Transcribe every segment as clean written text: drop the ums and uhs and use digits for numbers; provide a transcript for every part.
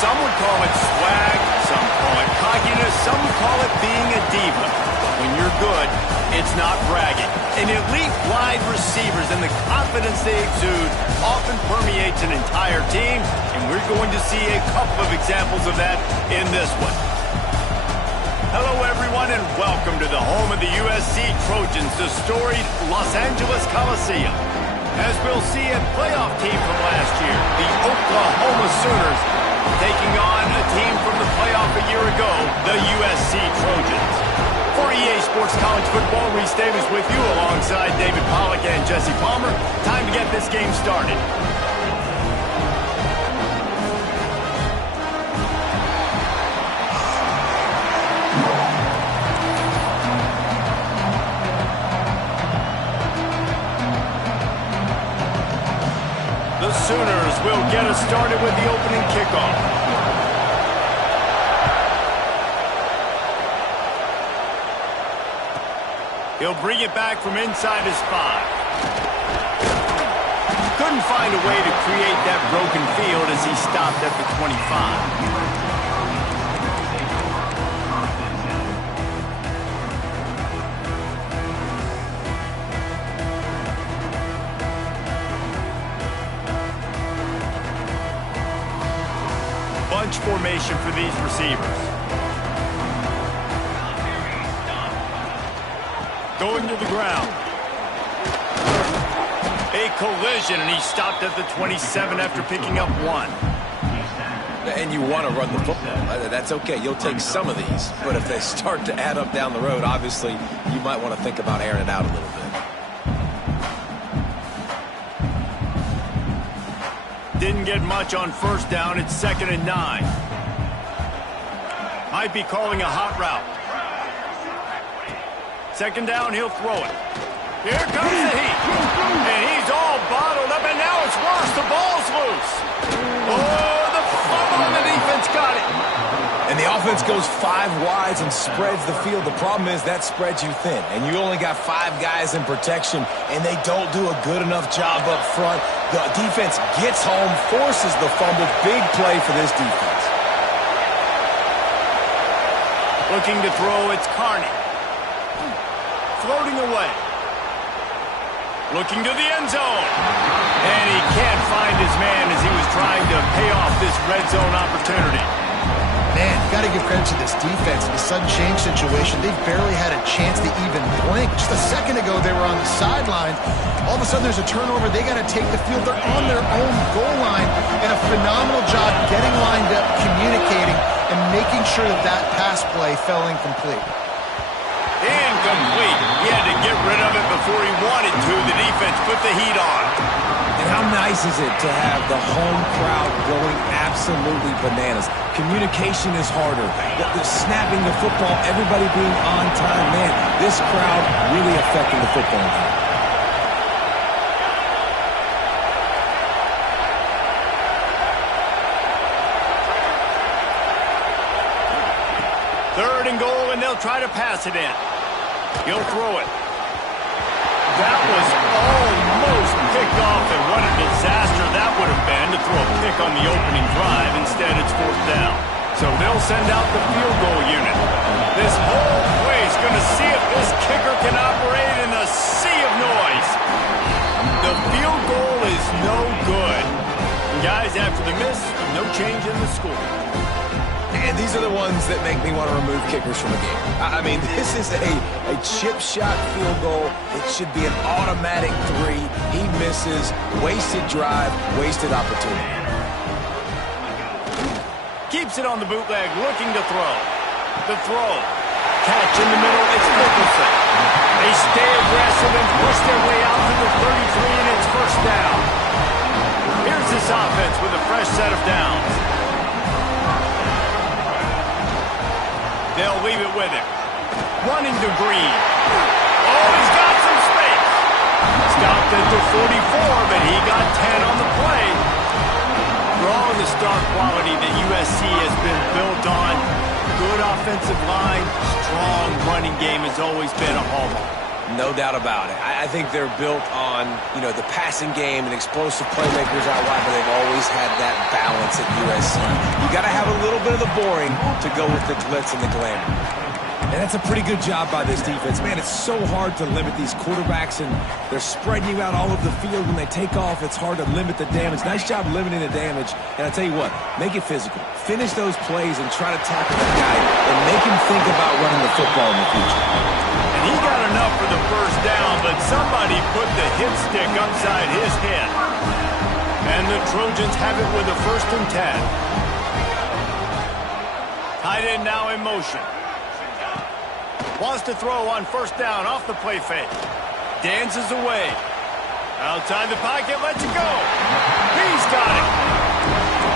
Some would call it swag, some call it cockiness, some would call it being a diva. But when you're good, it's not bragging. And elite wide receivers and the confidence they exude often permeates an entire team, and we're going to see a couple of examples of that in this one. Hello, everyone, and welcome to the home of the USC Trojans, the storied Los Angeles Coliseum. As we'll see, a playoff team from last year, the Oklahoma Sooners, taking on a team from the playoff a year ago, the USC Trojans. For EA Sports College Football, Reese Davis with you alongside David Pollack and Jesse Palmer. Time to get this game started. The Sooners will get us started with the opening kickoff. He'll bring it back from inside his 5. Couldn't find a way to create that broken field as he stopped at the 25. Bunch formation for these receivers. Going to the ground. A collision, and he stopped at the 27 after picking up 1. And you want to run the football. That's okay. You'll take some of these. But if they start to add up down the road, obviously, you might want to think about airing it out a little bit. Didn't get much on first down. It's 2nd and 9. Might be calling a hot route. 2nd down, he'll throw it. Here comes the heat. And he's all bottled up, and now it's worse. The ball's loose. Oh, the fumble, and the defense got it. And the offense goes 5 wides and spreads the field. The problem is that spreads you thin, and you only got 5 guys in protection, and they don't do a good enough job up front. The defense gets home, forces the fumble. Big play for this defense. Looking to throw, it's Carney. Floating away. Looking to the end zone. And he can't find his man as he was trying to pay off this red zone opportunity. Man, got to give credit to this defense. In the sudden change situation, they barely had a chance to even blink. Just a second ago, they were on the sideline. All of a sudden, there's a turnover. They got to take the field. They're on their own goal line. And a phenomenal job getting lined up, communicating, and making sure that that pass play fell incomplete. Incomplete. He had to get rid of it before he wanted to. The defense put the heat on. And how nice is it to have the home crowd going absolutely bananas? Communication is harder. The snapping the football, everybody being on time. Man, this crowd really affecting the football game. Third and goal, and they'll try to pass it in. He'll throw it. That was almost picked off, and what a disaster that would have been to throw a pick on the opening drive. Instead, it's 4th down. So they'll send out the field goal unit. This whole place going to see if this kicker can operate in a sea of noise. The field goal is no good. And guys, after the miss, no change in the score. And these are the ones that make me want to remove kickers from a game. I mean, this is a chip shot field goal. It should be an automatic 3. He misses. Wasted drive, wasted opportunity. Keeps it on the bootleg, looking to throw. The throw. Catch in the middle, it's Nicholson. They stay aggressive and push their way out to the 33, and it's 1st down. Here's this offense with a fresh set of downs. They'll leave it with him. Running to Green. Oh, he's got some space. Stopped at the 44, but he got 10 on the play. For all the star quality that USC has been built on, good offensive line, strong running game has always been a hallmark. No doubt about it. I think they're built on, the passing game and explosive playmakers out wide, but they've always had that balance at USC. You got to have a little bit of the boring to go with the glitz and the glamour. And that's a pretty good job by this defense. Man, it's so hard to limit these quarterbacks, and they're spreading you out all over the field. When they take off, it's hard to limit the damage. Nice job limiting the damage. And I tell you what, make it physical. Finish those plays and try to tackle that guy and make him think about running the football in the future. And he got enough for the first down, but somebody put the hit stick upside his head. And the Trojans have it with a 1st and 10. Tight end now in motion. Wants to throw on 1st down off the play fake. Dances away. Outside the pocket, lets it go. He's got it.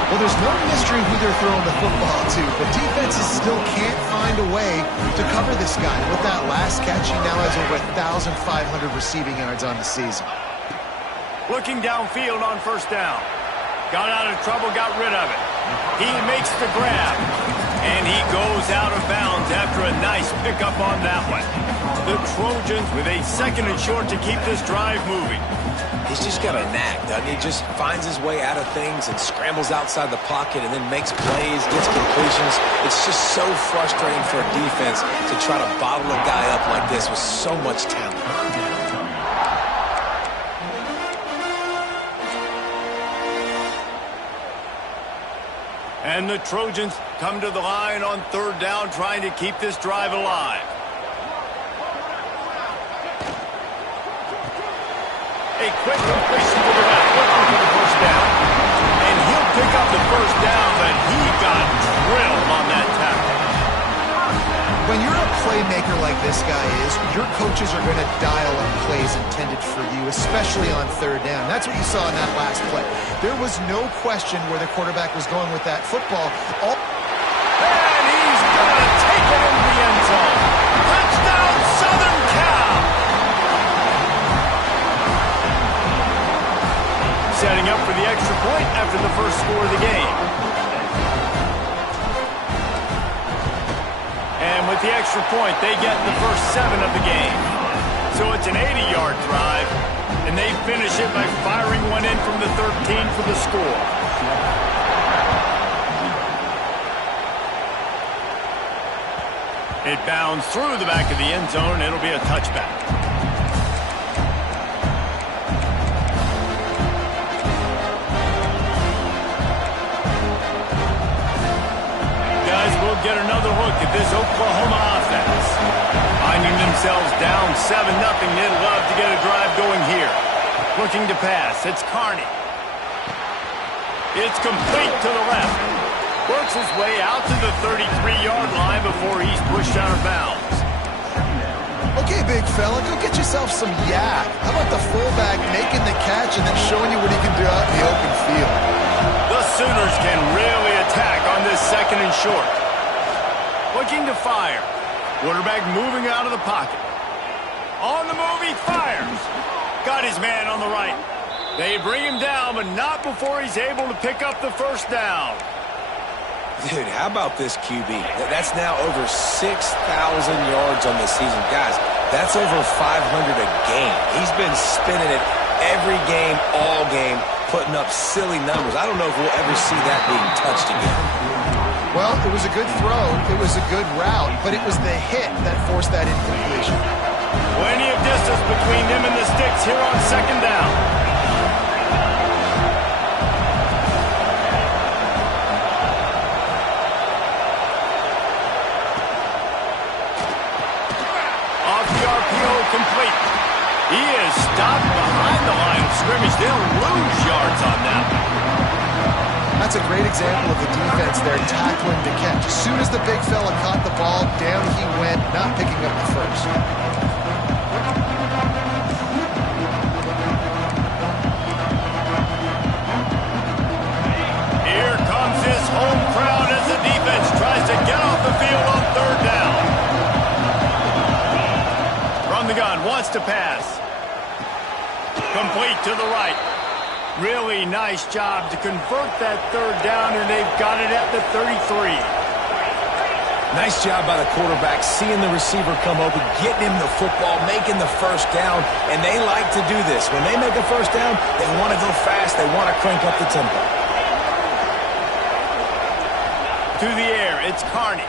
Well, there's no mystery who they're throwing the football to, but defenses still can't find a way to cover this guy. With that last catch, he now has over 1,500 receiving yards on the season. Looking downfield on 1st down. Got out of trouble, got rid of it. He makes the grab. And he goes out of bounds after a nice pickup on that one. The Trojans with a 2nd and short to keep this drive moving. He's just got a knack, doesn't he? Just finds his way out of things and scrambles outside the pocket and then makes plays, gets completions. It's just so frustrating for a defense to try to bottle a guy up like this with so much talent. And the Trojans come to the line on 3rd down, trying to keep this drive alive. A quick completion to the right, looking for the 1st down. And he'll pick up the 1st down, but he got drilled on that tackle. When you're a playmaker like this guy is, your coaches are going to dial up plays intended for you, especially on 3rd down. That's what you saw in that last play. There was no question where the quarterback was going with that football. And he's going to take it into the end zone. Touchdown, Southern Cal! Setting up for the extra point after the first score of the game. And with the extra point, they get the first 7 of the game. So it's an 80-yard drive, and they finish it by firing one in from the 13 for the score. It bounds through the back of the end zone. It'll be a touchback. We'll get another look at this Oklahoma offense. Finding themselves down 7-0, they'd love to get a drive going here. Looking to pass, it's Carney. It's complete to the left. Works his way out to the 33-yard line before he's pushed out of bounds. Okay, big fella, go get yourself some yak. How about the fullback making the catch and then showing you what he can do out in the open field? The Sooners can really attack on this 2nd and short. Looking to fire. Quarterback moving out of the pocket. On the move, he fires. Got his man on the right. They bring him down, but not before he's able to pick up the 1st down. Dude, how about this QB? That's now over 6,000 yards on the season. Guys, that's over 500 a game. He's been spinning it every game, all game, putting up silly numbers. I don't know if we'll ever see that being touched again. Well, it was a good throw, it was a good route, but it was the hit that forced that incompletion. Plenty of distance between them and the sticks here on 2nd down. Off the RPO, complete. He is stopped behind the line of scrimmage. They'll lose yards on that one. That's a great example of the defense there, tackling the catch. As soon as the big fella caught the ball, down he went, not picking up the 1st. Here comes his home crowd as the defense tries to get off the field on 3rd down. From the gun, wants to pass. Complete to the right. Really nice job to convert that 3rd down, and they've got it at the 33. Nice job by the quarterback, seeing the receiver come open, getting him the football, making the first down, and they like to do this. When they make a first down, they want to go fast, they want to crank up the tempo. To the air, it's Carney.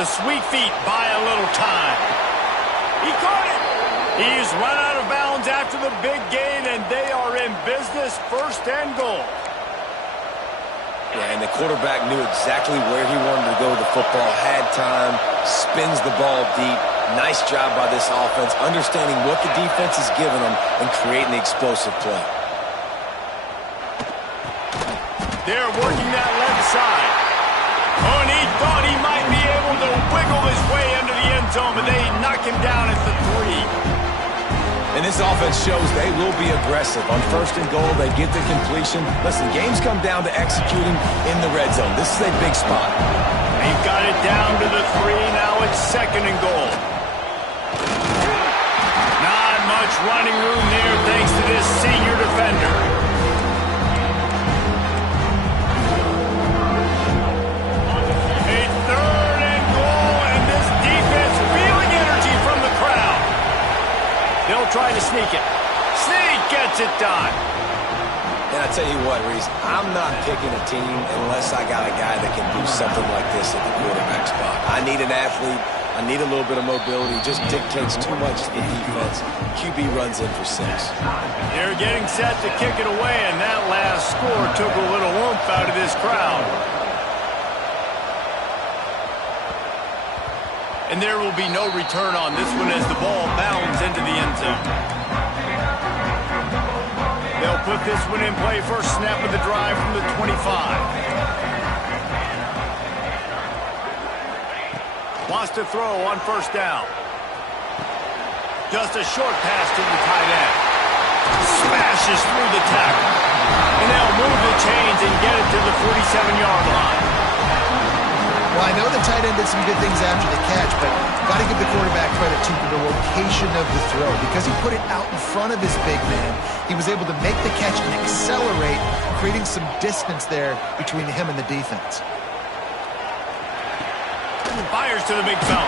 The sweet feet buy a little time. He caught it. He's run out of bounds after the big gain, and they are in business, 1st and goal. Yeah, and the quarterback knew exactly where he wanted to go with the football, had time, spins the ball deep. Nice job by this offense, understanding what the defense is giving them and creating the explosive play. They're working that left side. Oh, and he thought he might be able to wiggle his way into the end zone, but they knock him down at the 3. And this offense shows they will be aggressive. On 1st and goal, they get the completion. Listen, games come down to executing in the red zone. This is a big spot. They've got it down to the 3. Now it's 2nd and goal. Not much running room there thanks to this senior defender. A 3rd and goal, and this defense feeling energy from the crowd. They'll try to sneak it. Sneak gets it done. And I tell you what, Reese, I'm not picking a team unless I got a guy that can do something like this at the quarterback spot. I need an athlete. I need a little bit of mobility. It just dictates too much to the defense. QB runs in for 6. They're getting set to kick it away, and that last score took a little oomph out of this crowd. And there will be no return on this one as the ball bounds into the end zone. They'll put this one in play, first snap of the drive from the 25. Wants to throw on 1st down. Just a short pass to the tight end. Smashes through the tackle. And they'll move the chains and get it to the 47-yard line. Well, I know the tight end did some good things after the catch, but got to give the quarterback credit to the location of the throw. Because he put it out in front of his big man, he was able to make the catch and accelerate, creating some distance there between him and the defense. Fires to the big fella.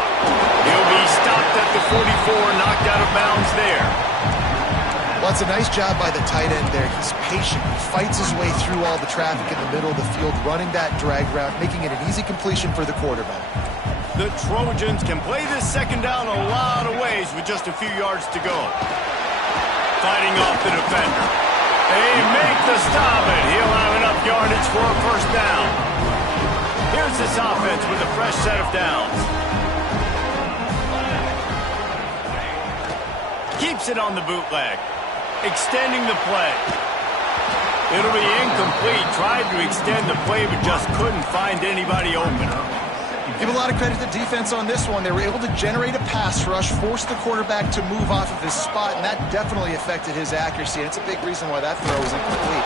He'll be stopped at the 44, knocked out of bounds there. Well, it's a nice job by the tight end there. He's patient. He fights his way through all the traffic in the middle of the field, running that drag route, making it an easy completion for the quarterback. The Trojans can play this 2nd down a lot of ways with just a few yards to go. Fighting off the defender. They make the stop, and he'll have enough yardage for a 1st down. Here's this offense with a fresh set of downs. Keeps it on the bootleg. Extending the play. It'll be incomplete. Tried to extend the play, but just couldn't find anybody open. Give a lot of credit to the defense on this one. They were able to generate a pass rush, force the quarterback to move off of his spot, and that definitely affected his accuracy. And it's a big reason why that throw was incomplete.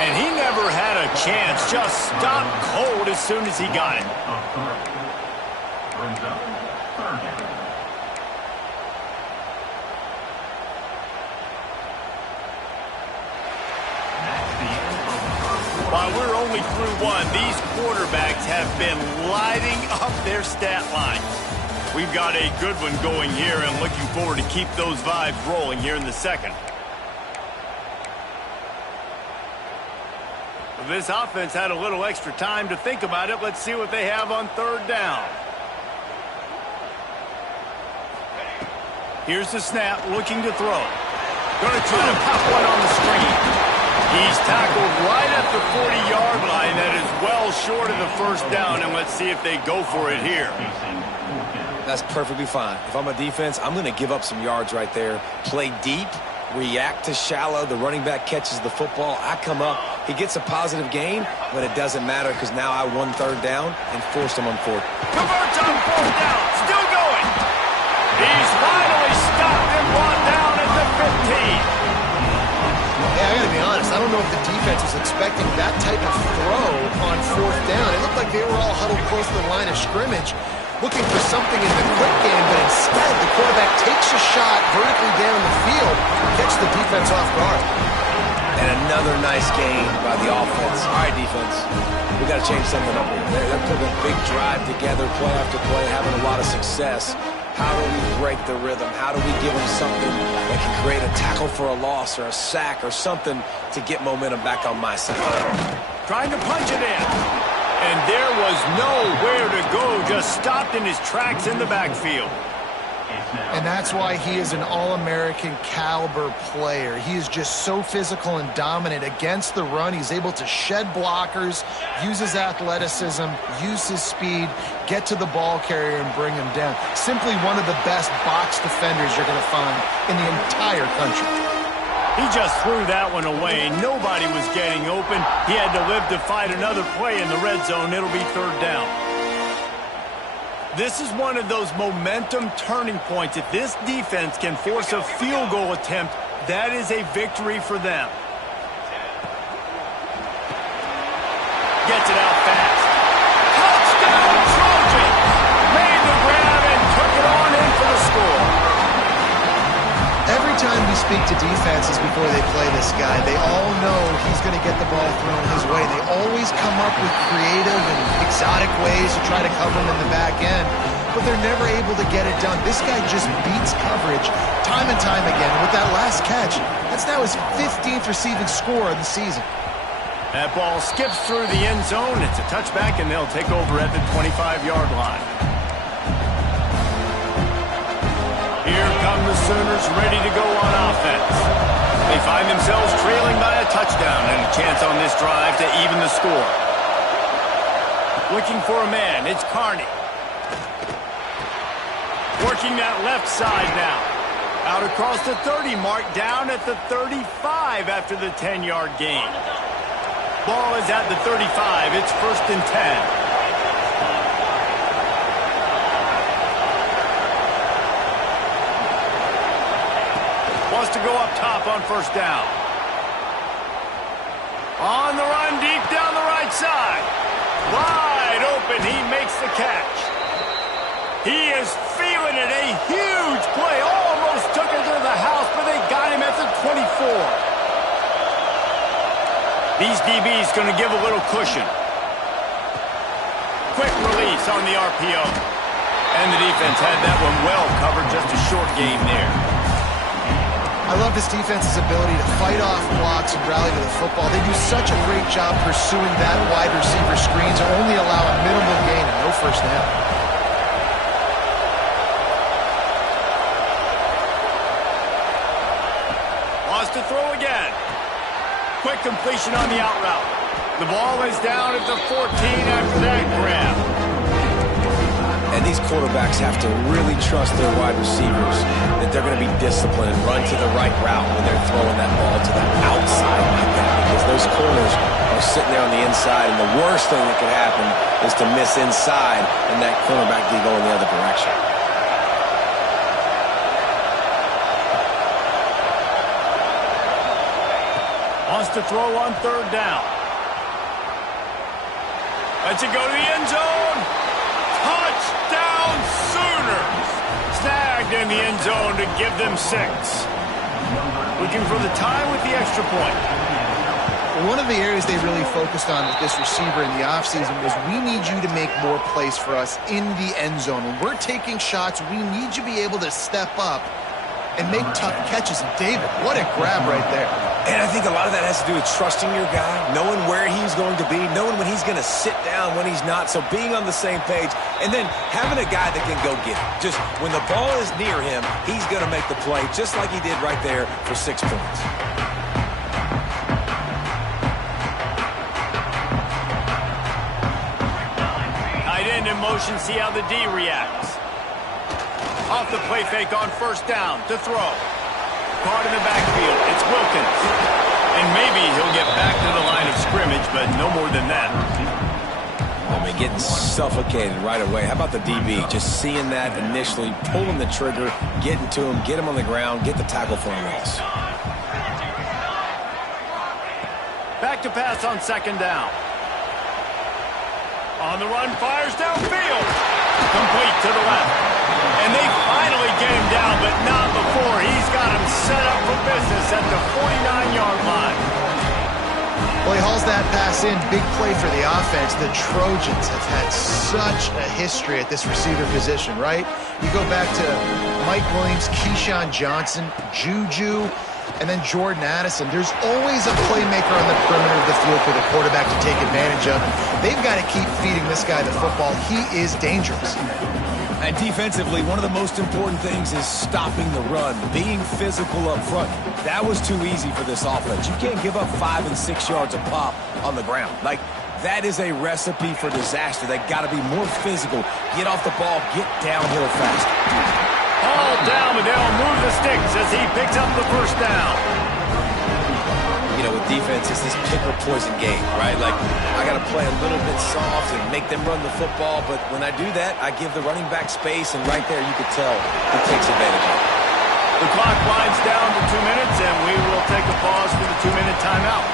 And he never had a chance. Just stopped cold as soon as he got it. While we're only through one, these quarterbacks have been lighting up their stat line. We've got a good one going here and looking forward to keep those vibes rolling here in the 2nd. This offense had a little extra time to think about it. Let's see what they have on 3rd down. Here's the snap, looking to throw. Going to try to pop one on the screen. He's tackled right at the 40-yard line. That is well short of the 1st down, and let's see if they go for it here. That's perfectly fine. If I'm a defense, I'm going to give up some yards right there. Play deep, react to shallow. The running back catches the football. I come up. He gets a positive gain, but it doesn't matter because now I won 3rd down and forced him on 4th. Converts on 4th down. Still going. He's finally stopped and brought down at the 15. Yeah, I got to be honest. I don't know if the defense was expecting that type of throw on 4th down. It looked like they were all huddled close to the line of scrimmage, looking for something in the quick game, but instead the quarterback takes a shot vertically down the field, catches the defense off guard. And another nice gain by the offense. All right, defense. we got to change something up here. They're putting a big drive together, play after play, having a lot of success. How do we break the rhythm? How do we give them something that can create a tackle for a loss or a sack or something to get momentum back on my side? Trying to punch it in. And there was nowhere to go, just stopped in his tracks in the backfield. And that's why he is an All-American caliber player. He is just so physical and dominant against the run. He's able to shed blockers, use his athleticism, use his speed, get to the ball carrier and bring him down. Simply one of the best box defenders you're going to find in the entire country. He just threw that one away. Nobody was getting open. He had to live to fight another play in the red zone. It'll be third down. This is one of those momentum turning points. If this defense can force a field goal attempt, that is a victory for them. Gets it out fast. Touchdown Trojans! Made the grab and took it on in for the score. Every time we speak to defenses before they play this guy, they all know he's going to get the ball thrown his way. They always come up with creative and exotic ways to try to cover him in the back end, but they're never able to get it done. This guy just beats coverage time and time again. With that last catch, that's now his 15th receiving score of the season. That ball skips through the end zone. It's a touchback, and they'll take over at the 25-yard line. Here come the Sooners ready to go on offense. They find themselves trailing by a touchdown and a chance on this drive to even the score. Looking for a man, it's Carney. Working that left side now. Out across the 30 mark, down at the 35 after the 10-yard gain. Ball is at the 35. It's 1st and 10. Wants to go up top on 1st down. On the run, deep down the right side. Wide open, he makes the catch. He is feeling it, a huge play. Almost took it to the house, but they got him at the 24. These DBs going to give a little cushion. Quick release on the RPO. And the defense had that one well covered, just a short gain there. I love this defense's ability to fight off blocks and rally to the football. They do such a great job pursuing that wide receiver screens, only allow a minimal gain and no 1st down. Wants to throw again. Quick completion on the out route. The ball is down at the 14 after that grab. And these quarterbacks have to really trust their wide receivers that they're going to be disciplined and run to the right route when they're throwing that ball to the outside like that, because those corners are sitting there on the inside, and the worst thing that could happen is to miss inside and that cornerback to go in the other direction. Wants to throw on 3rd down. Lets it go to the end zone. Touchdown Sooners! Snagged in the end zone to give them 6. Looking for the tie with the extra point. One of the areas they really focused on with this receiver in the offseason was, we need you to make more plays for us in the end zone. When we're taking shots, we need you to be able to step up and make tough catches. And David, what a grab right there. And I think a lot of that has to do with trusting your guy, knowing where he's going to be, knowing when he's going to sit down, when he's not. So being on the same page, and then having a guy that can go get it. Just when the ball is near him, he's going to make the play, just like he did right there for 6 points. Tight end in motion, see how the D reacts. Off the play fake on 1st down to throw. Caught in the backfield. It's Wilkins. And maybe he'll get back to the line of scrimmage, but no more than that. I mean, getting suffocated right away. How about the DB? Just seeing that initially, pulling the trigger, getting to him, get him on the ground, get the tackle for a loss. Back to pass on 2nd down. On the run, fires downfield. Complete to the left. And they finally get him down, but not before. He's got him set up for business at the 49-yard line. Well, Well, he hauls that pass in. Big play for the offense. The Trojans have had such a history at this receiver position, right? You go back to Mike Williams, Keyshawn Johnson, Juju, and then Jordan Addison. There's always a playmaker on the perimeter of the field for the quarterback to take advantage of. They've got to keep feeding this guy the football. He is dangerous. And defensively, one of the most important things is stopping the run, being physical up front. That was too easy for this offense. You can't give up 5 and 6 yards a pop on the ground. Like, that is a recipe for disaster. They got to be more physical. Get off the ball, get downhill fast. All down, but they'll move the sticks as he picks up the first down. You know, with defense, it's this pick or poison game, right? Like, I got to play a little bit soft and make them run the football, but when I do that, I give the running back space, and right there you could tell he takes advantage of it. The clock winds down to 2 minutes, and we will take a pause for the 2-minute timeout.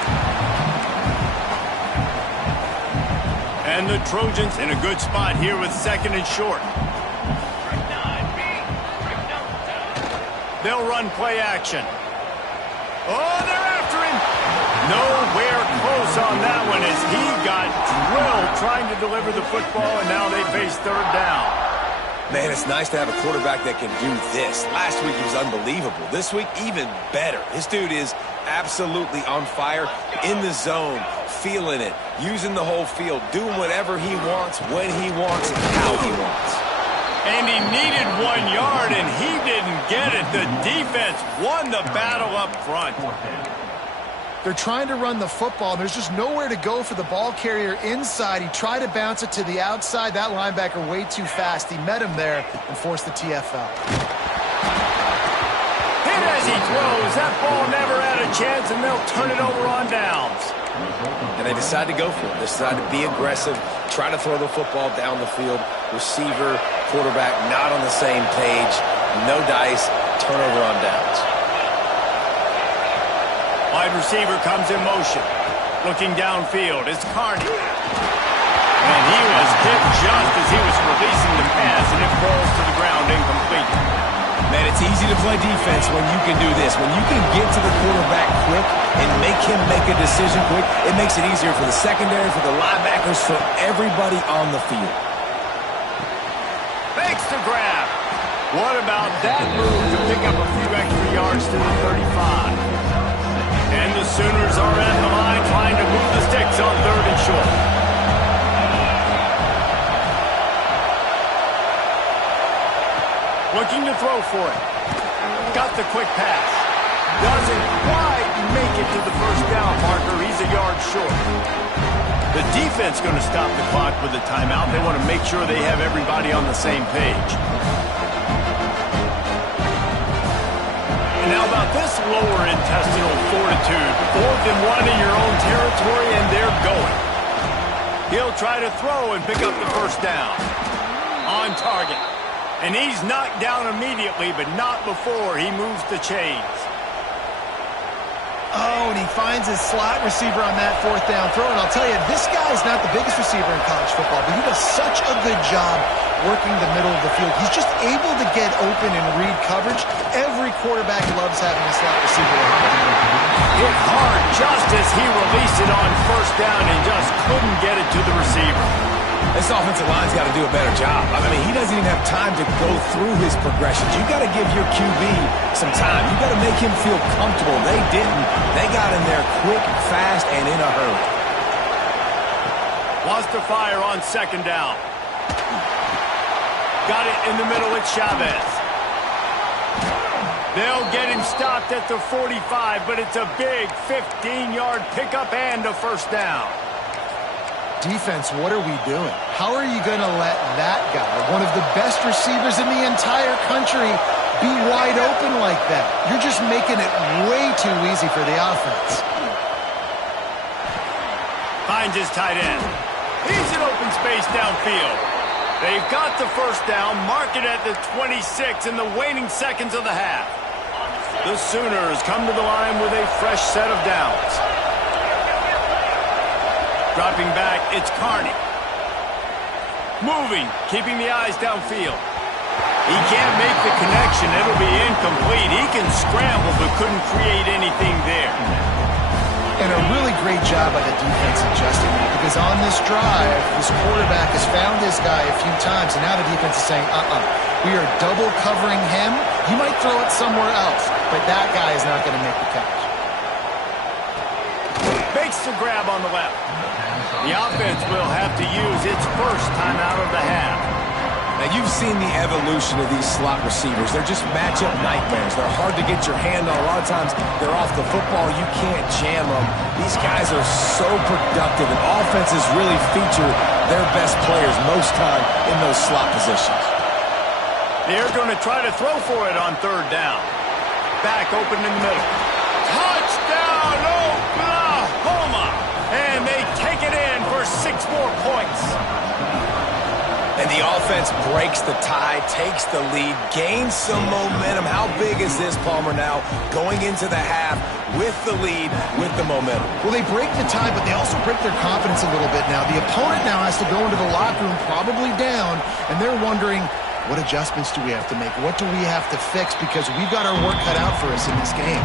And the Trojans in a good spot here with 2nd and short. They'll run play action. Oh, they're after him. Nowhere close on that one as he got drilled trying to deliver the football, and now they face 3rd down. Man, it's nice to have a quarterback that can do this. Last week he was unbelievable. This week, even better. This dude is absolutely on fire, in the zone, feeling it, using the whole field, doing whatever he wants, when he wants, how he wants. And he needed 1 yard, and he didn't get it. The defense won the battle up front. They're trying to run the football. There's just nowhere to go for the ball carrier inside. He tried to bounce it to the outside. That linebacker way too fast. He met him there and forced the TFL. Hit as he throws. That ball never had a chance, and they'll turn it over on downs. And they decide to go for it. They decide to be aggressive, try to throw the football down the field. Receiver, quarterback not on the same page. No dice, turnover on downs. Wide receiver comes in motion. Looking downfield, it's Carney. And he was hit just as he was releasing the pass, and it falls to the ground incomplete. Man, it's easy to play defense when you can do this. When you can get to the quarterback quick and make him make a decision quick, it makes it easier for the secondary, for the linebackers, for everybody on the field. Fakes to grab. What about that move to pick up a few extra yards to the 35? And the Sooners are at the line trying to move the sticks on 3rd and short. Looking to throw for it. Got the quick pass. Doesn't quite make it to the first down marker. He's a yard short. The defense going to stop the clock with a timeout. They want to make sure they have everybody on the same page. And how about this lower intestinal fortitude? 4th and 1 in your own territory, and they're going. He'll try to throw and pick up the first down. On target. And he's knocked down immediately, but not before he moves the chains. Oh, and he finds his slot receiver on that 4th down throw. And I'll tell you, this guy's not the biggest receiver in college football, but he does such a good job working the middle of the field. He's just able to get open and read coverage. Every quarterback loves having a slot receiver like that. Hit hard just as he released it on 1st down and just couldn't get it to the receiver. This offensive line's got to do a better job. I mean, he doesn't even have time to go through his progressions. You got to give your QB some time. You got to make him feel comfortable. They didn't. They got in there quick, fast, and in a hurry. Wants to fire on 2nd down. Got it in the middle with Chavez. They'll get him stopped at the 45, but it's a big 15-yard pickup and a 1st down. Defense, what are we doing? How are you going to let that guy, one of the best receivers in the entire country, be wide open like that? You're just making it way too easy for the offense. Finds his tight end. He's in open space downfield. They've got the 1st down, mark it at the 26 in the waning seconds of the half. The Sooners come to the line with a fresh set of downs. Dropping back, it's Carney. Moving, keeping the eyes downfield. He can't make the connection. It'll be incomplete. He can scramble, but couldn't create anything there. And a really great job by the defense adjusting that, because on this drive, this quarterback has found this guy a few times, and now the defense is saying, we are double covering him. He might throw it somewhere else, but that guy is not going to make the catch. Makes the grab on the left. The offense will have to use its first timeout of the half. Now, you've seen the evolution of these slot receivers. They're just matchup nightmares. They're hard to get your hand on. A lot of times, they're off the football. You can't jam them. These guys are so productive, and offenses really feature their best players most time in those slot positions. They're going to try to throw for it on third down. Back open in the middle. Touchdown, Oklahoma! And they take it in for 6 more points. And the offense breaks the tie, takes the lead, gains some momentum. How big is this, Palmer, now going into the half with the lead, with the momentum? Well, they break the tie, but they also break their confidence a little bit now. The opponent now has to go into the locker room probably down, and they're wondering, what adjustments do we have to make? What do we have to fix? Because we've got our work cut out for us in this game.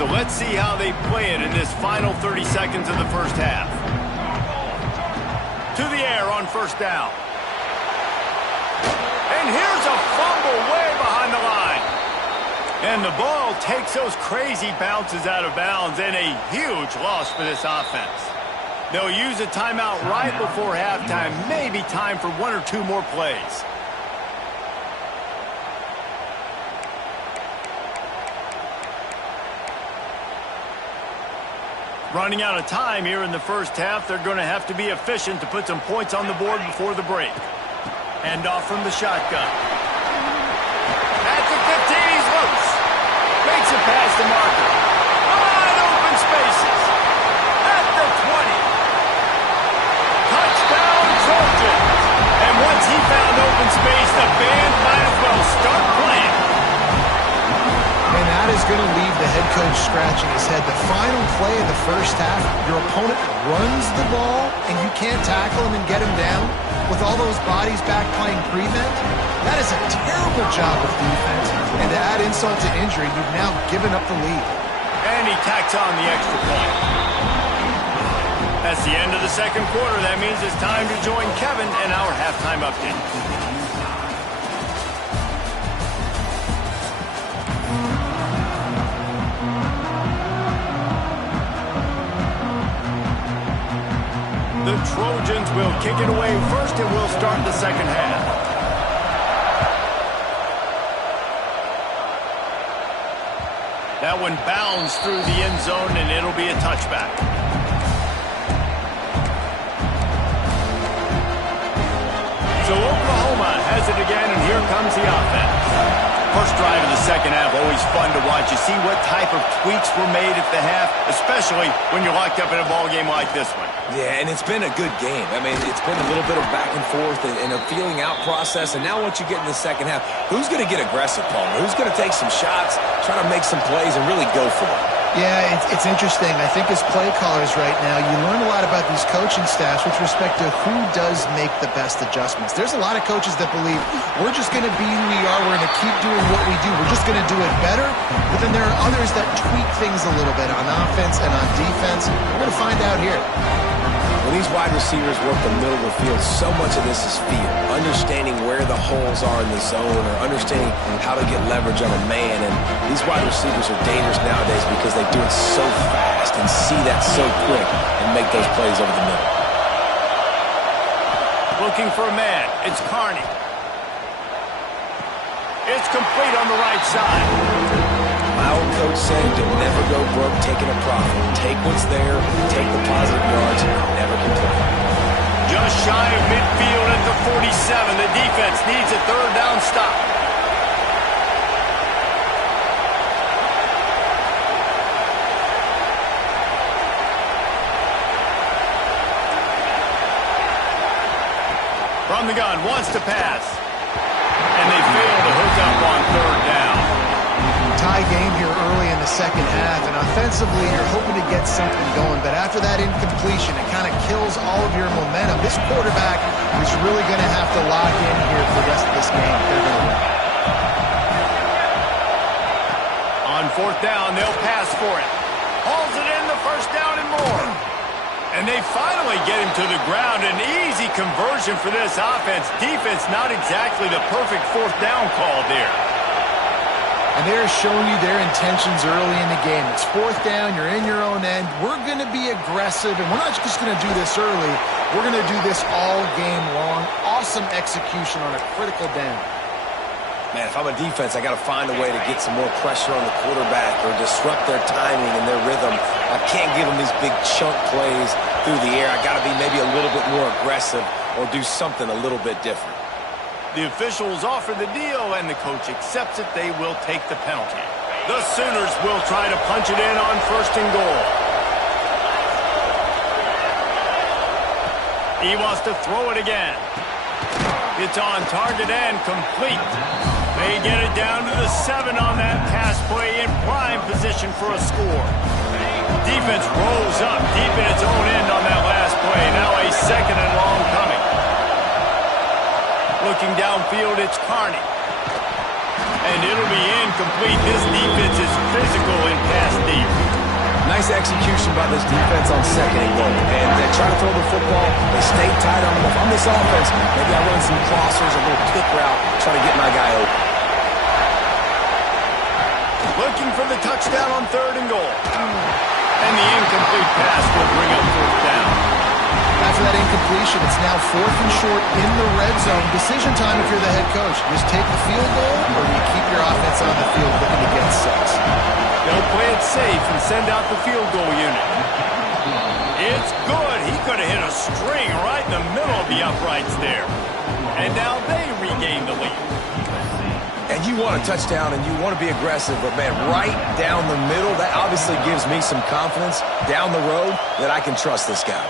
So let's see how they play it in this final 30 seconds of the first half. To the air on first down. And here's a fumble way behind the line. And the ball takes those crazy bounces out of bounds, and a huge loss for this offense. They'll use a timeout right before halftime, maybe time for 1 or 2 more plays. Running out of time here in the first half. They're going to have to be efficient to put some points on the board before the break. Hand off from the shotgun. At the 15, he's loose. Makes it past the marker. Wide open spaces. At the 20. Touchdown, Trojans. And once he found open space, the band might as well start playing. And that is going to leave the head coach scratching his head. The final play of the first half, your opponent runs the ball, and you can't tackle him and get him down with all those bodies back playing prevent. That is a terrible job of defense. And to add insult to injury, you've now given up the lead. And he tacks on the extra point. That's the end of the second quarter. That means it's time to join Kevin in our halftime update. The Trojans will kick it away first, and we'll start the second half. That one bounds through the end zone, and it'll be a touchback. So Oklahoma has it again, and here comes the offense. First drive of the second half, always fun to watch. You see what type of tweaks were made at the half, especially when you're locked up in a ball game like this one. Yeah, and it's been a good game. I mean, it's been a little bit of back and forth and a feeling out process. And now once you get in the second half, who's going to get aggressive, Palmer? Who's going to take some shots, try to make some plays, and really go for it? Yeah, it's interesting. I think as play callers right now, you learn a lot about these coaching staffs with respect to who does make the best adjustments. There's a lot of coaches that believe we're just going to be who we are. We're going to keep doing what we do. We're just going to do it better. But then there are others that tweak things a little bit on offense and on defense. We're going to find out here. When these wide receivers work the middle of the field, so much of this is feel. Understanding where the holes are in the zone or understanding how to get leverage on a man. And these wide receivers are dangerous nowadays because they do it so fast and see that so quick and make those plays over the middle. Looking for a man. It's Carney. It's complete on the right side. My old coach said to never go broke taking a profit. Take what's there, take the positive yards, and never complain. Just shy of midfield at the 47. The defense needs a third down stop. From the gun, wants to pass. And they fail to hook up on third down. Tie game here early in the second half, and offensively you're hoping to get something going, but after that incompletion, it kind of kills all of your momentum. This quarterback is really going to have to lock in here for the rest of this game. They're going to win. 4th down, they'll pass for it. Hauls it in, the 1st down and more. And they finally get him to the ground. An easy conversion for this offense. Defense not exactly the perfect 4th down call there. And they're showing you their intentions early in the game. It's 4th down, you're in your own end. We're going to be aggressive, and we're not just going to do this early. We're going to do this all game long. Awesome execution on a critical down. Man, if I'm a defense, I got to find a way to get some more pressure on the quarterback or disrupt their timing and their rhythm. I can't give them these big chunk plays through the air. I got to be maybe a little bit more aggressive or do something a little bit different. The officials offer the deal, and the coach accepts it. They will take the penalty. The Sooners will try to punch it in on 1st and goal. He wants to throw it again. It's on target and complete. They get it down to the 7 on that pass play in prime position for a score. Defense rolls up deep in its own end on that last play. Now a 2nd and long coming. Looking downfield, it's Carney. And it'll be incomplete. This defense is physical in pass deep. Nice execution by this defense on 2nd and goal. And they try to throw the football. They stay tight on them. If I'm this offense, maybe I run some crossers, a little kick route, try to get my guy open. Looking for the touchdown on 3rd and goal. And the incomplete pass will bring up 4th down. After that incompletion, it's now 4th and short in the red zone. Decision time if you're the head coach. Just take the field goal, or do you keep your offense on the field looking to get 6? They'll play it safe and send out the field goal unit. It's good. He could have hit a string right in the middle of the uprights there. And now they regain the lead. And you want a touchdown and you want to be aggressive, but man, right down the middle, that obviously gives me some confidence down the road that I can trust this guy.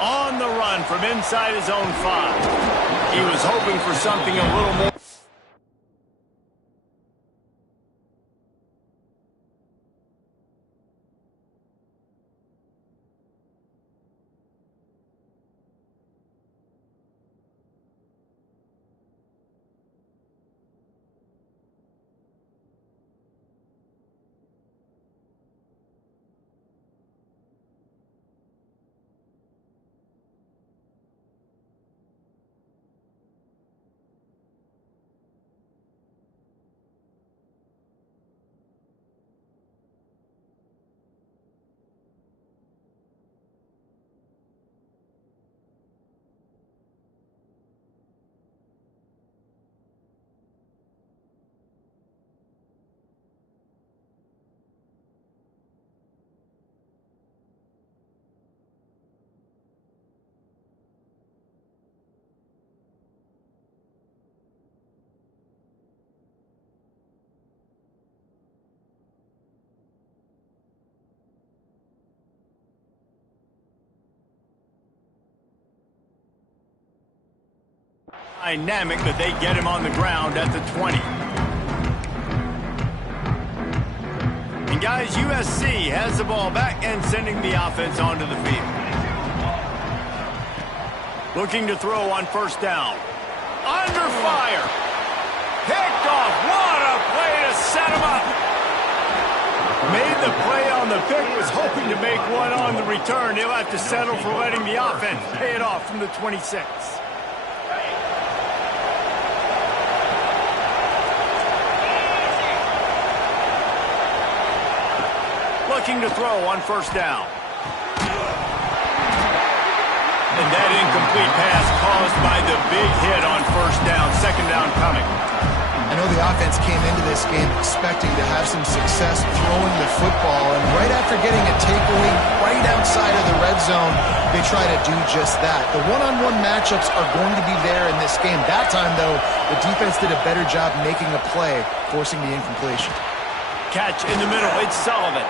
On the run from inside his own 5. He was hoping for something a little more. Dynamic that they get him on the ground at the 20. And guys, USC has the ball back and sending the offense onto the field. Looking to throw on 1st down. Under fire. Picked off. What a play to set him up. Made the play on the pick, was hoping to make one on the return. He'll have to settle for letting the offense pay it off from the 26. Looking to throw on 1st down. And that incomplete pass caused by the big hit on 1st down. 2nd down coming. I know the offense came into this game expecting to have some success throwing the football, and right after getting a takeaway right outside of the red zone, they try to do just that. The one-on-one matchups are going to be there in this game. That time, though, the defense did a better job making a play, forcing the incompletion. Catch in the middle. It's Sullivan.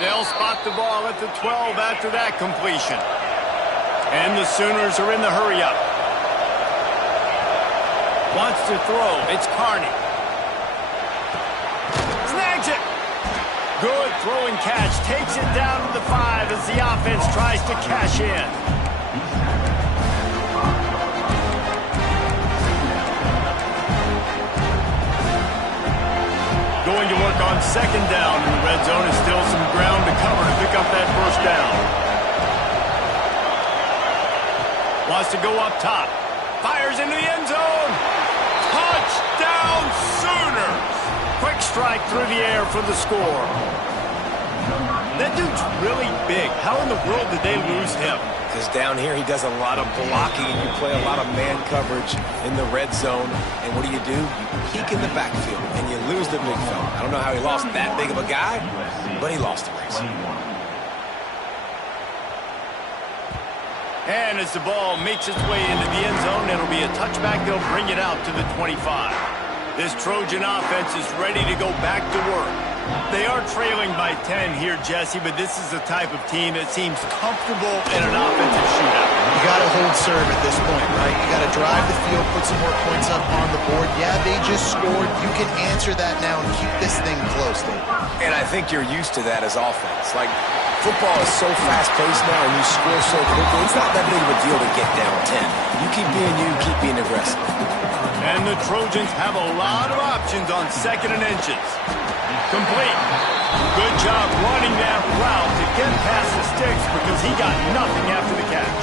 They'll spot the ball at the 12 after that completion. And the Sooners are in the hurry-up. Wants to throw. It's Carney. Snags it. Good throwing catch. Takes it down to the 5 as the offense tries to cash in. going to work on second down in the red zone. And still some ground to cover to pick up that first down. Wants to go up top. Fires into the end zone. Touchdown Sooners. Quick strike through the air for the score. That dude's really big. How in the world did they lose him? Because down here he does a lot of blocking and you play a lot of man coverage in the red zone. And what do? You peek in the backfield and you lose the big fella. I don't know how he lost that big of a guy, but he lost the race. And as the ball makes its way into the end zone, it'll be a touchback. They'll bring it out to the 25. This Trojan offense is ready to go back to work. They are trailing by 10 here, Jesse, but this is the type of team that seems comfortable in an offensive shootout. You got to hold serve at this point, right? You got to drive the field, put some more points up on the board. Yeah, they just scored. You can answer that now and keep this thing close, Dave. And I think you're used to that as offense. Like, football is so fast-paced now and you score so quickly, it's not that big of a deal to get down 10. You keep being you, keep being aggressive. And the Trojans have a lot of options on second and inches. Complete. Good job running that route to get past the sticks because he got nothing after the catch.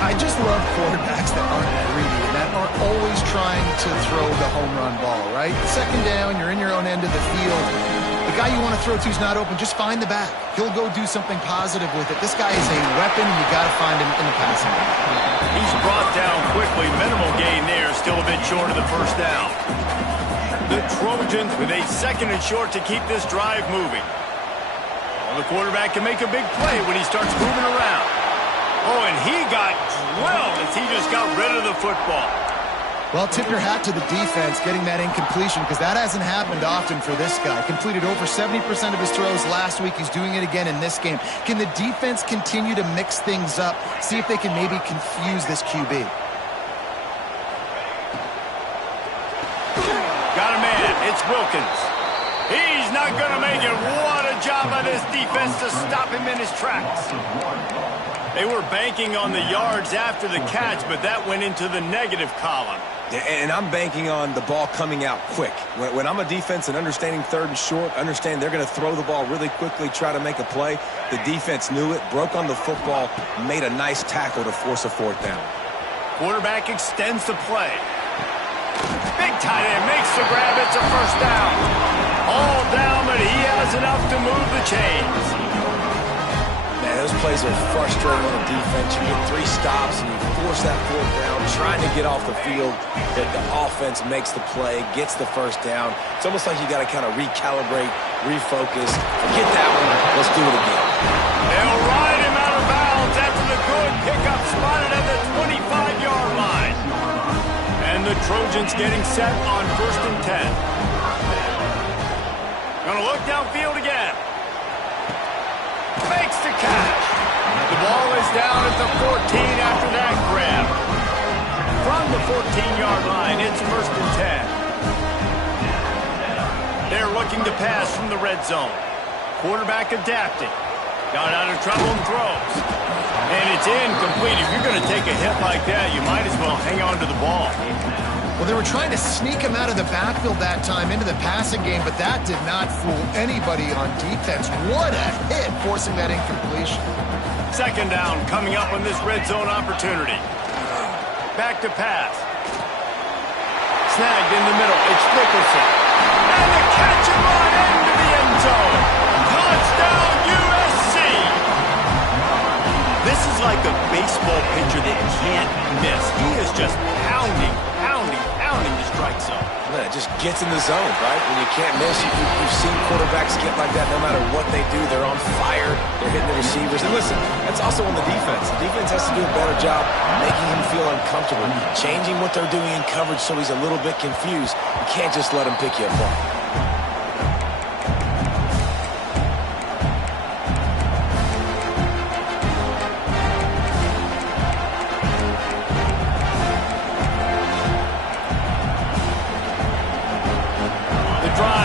I just love quarterbacks that aren't greedy and that aren't always trying to throw the home run ball, right? Second down, you're in your own end of the field. The guy you want to throw to is not open. Just find the back. He'll go do something positive with it. This guy is a weapon. You got to find him in the passing game. He's brought down quickly. Minimal gain there. Still a bit short of the first down. The Trojans with a second and short to keep this drive moving. Well, the quarterback can make a big play when he starts moving around. Oh, and he got drilled as he just got rid of the football. Well, tip your hat to the defense getting that incompletion because that hasn't happened often for this guy. Completed over 70% of his throws last week. He's doing it again in this game. Can the defense continue to mix things up? See if they can maybe confuse this QB. Got a man. It's Wilkins. He's not going to make it. What a job by this defense to stop him in his tracks. They were banking on the yards after the catch, but that went into the negative column. And I'm banking on the ball coming out quick. When I'm a defense and understanding third and short, understand they're going to throw the ball really quickly, try to make a play. The defense knew it, broke on the football, made a nice tackle to force a fourth down. Quarterback extends the play. Big tight end makes the grab. It's a first down. All down, but he has enough to move the chains. Man, those plays are frustrating on the defense. You get 3 stops and you force that fourth down, trying to get off the field. But the offense makes the play, gets the first down. It's almost like you got to kind of recalibrate, refocus. Forget that one. Let's do it again. They'll ride him out of bounds after the good pickup spotted at the 25-yard line. And the Trojans getting set on 1st and 10. Gonna look downfield again. Makes the catch. The ball is down at the 14 after that grab. From the 14-yard line, it's 1st and 10. They're looking to pass from the red zone. Quarterback adapting. Got out of trouble and throws. And it's incomplete. If you're going to take a hit like that, you might as well hang on to the ball. Well, they were trying to sneak him out of the backfield that time into the passing game, but that did not fool anybody on defense. What a hit, forcing that incompletion. Second down coming up on this red zone opportunity. Back to pass. Snagged in the middle. It's Nicholson. And the catch and run into the end zone. Touchdown, USC. This is like a baseball pitcher that can't miss. He is just pounding the strike zone. Man, it just gets in the zone, right? When you can't miss, you've seen quarterbacks get like that no matter what they do. They're on fire. They're hitting the receivers. And listen, that's also on the defense. The defense has to do a better job making him feel uncomfortable, changing what they're doing in coverage so he's a little bit confused. You can't just let him pick you apart.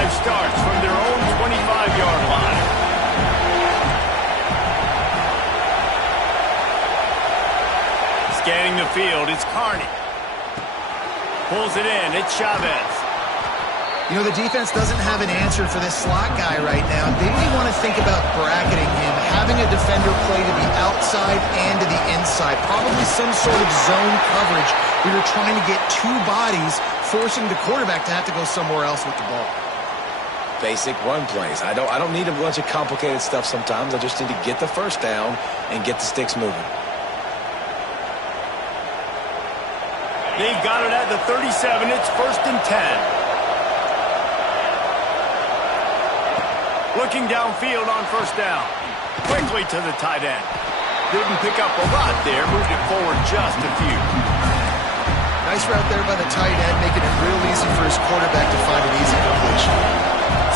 Starts from their own 25-yard line. Scanning the field, it's Carney. Pulls it in, it's Chavez. You know, the defense doesn't have an answer for this slot guy right now. They may want to think about bracketing him, having a defender play to the outside and to the inside. Probably some sort of zone coverage where you're trying to get two bodies, forcing the quarterback to have to go somewhere else with the ball. Basic run plays. I don't need a bunch of complicated stuff sometimes. I just need to get the first down and get the sticks moving. They've got it at the 37. It's 1st and 10. Looking downfield on 1st down. Quickly to the tight end. Didn't pick up a lot there. Moved it forward just a few. Nice route there by the tight end, making it real easy for his quarterback to find an easy completion.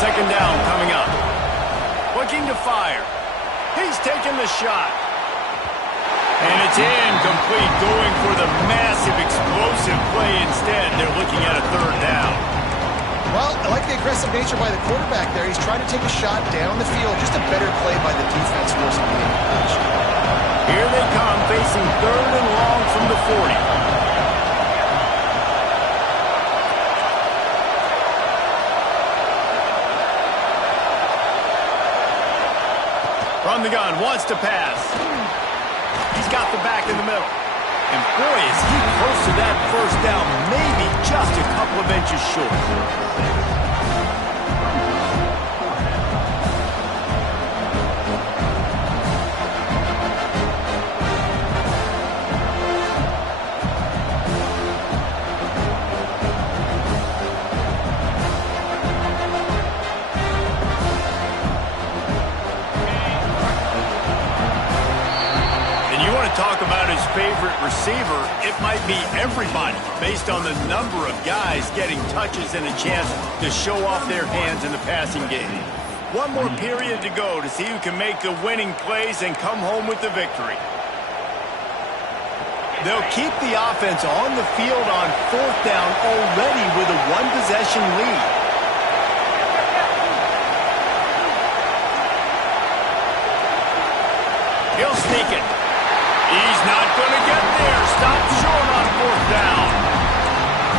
2nd down coming up. Looking to fire. He's taking the shot. And it's incomplete, going for the massive explosive play instead. They're looking at a 3rd down. Well, I like the aggressive nature by the quarterback there. He's trying to take a shot down the field. Just a better play by the defense forcing the incompletion. Here they come, facing 3rd and long from the 40. From the gun, wants to pass. He's got the back in the middle. And boy, is he close to that 1st down, maybe just a couple of inches short. Talk about his favorite receiver, it might be everybody based on the number of guys getting touches and a chance to show off their hands in the passing game. One more period to go to see who can make the winning plays and come home with the victory. They'll keep the offense on the field on 4th down already with a 1-possession lead. He'll sneak it. He's not going to get there. Stop short on 4th down.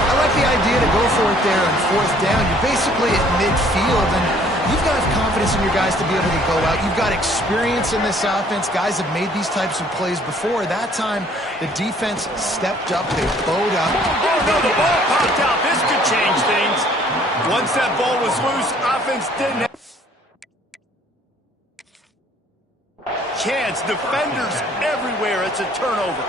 I like the idea to go for it there on 4th down. You're basically at midfield, and you've got confidence in your guys to be able to go out. You've got experience in this offense. Guys have made these types of plays before. That time, the defense stepped up. They bowed up. Oh, no, the ball popped out. This could change things. Once that ball was loose, offense didn't have chance. Defenders everywhere. It's a turnover.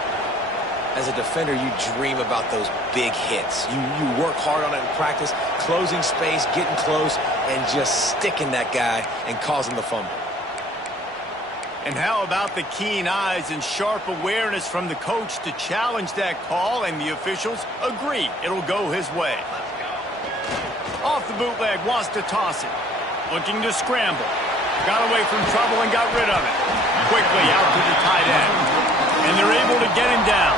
As a defender, you dream about those big hits. You work hard on it in practice, closing space, getting close, and just sticking that guy and causing the fumble. And how about the keen eyes and sharp awareness from the coach to challenge that call, and the officials agree it'll go his way. Off the bootleg, wants to toss it. Looking to scramble. Got away from trouble and got rid of it. Quickly out to the tight end. And they're able to get him down.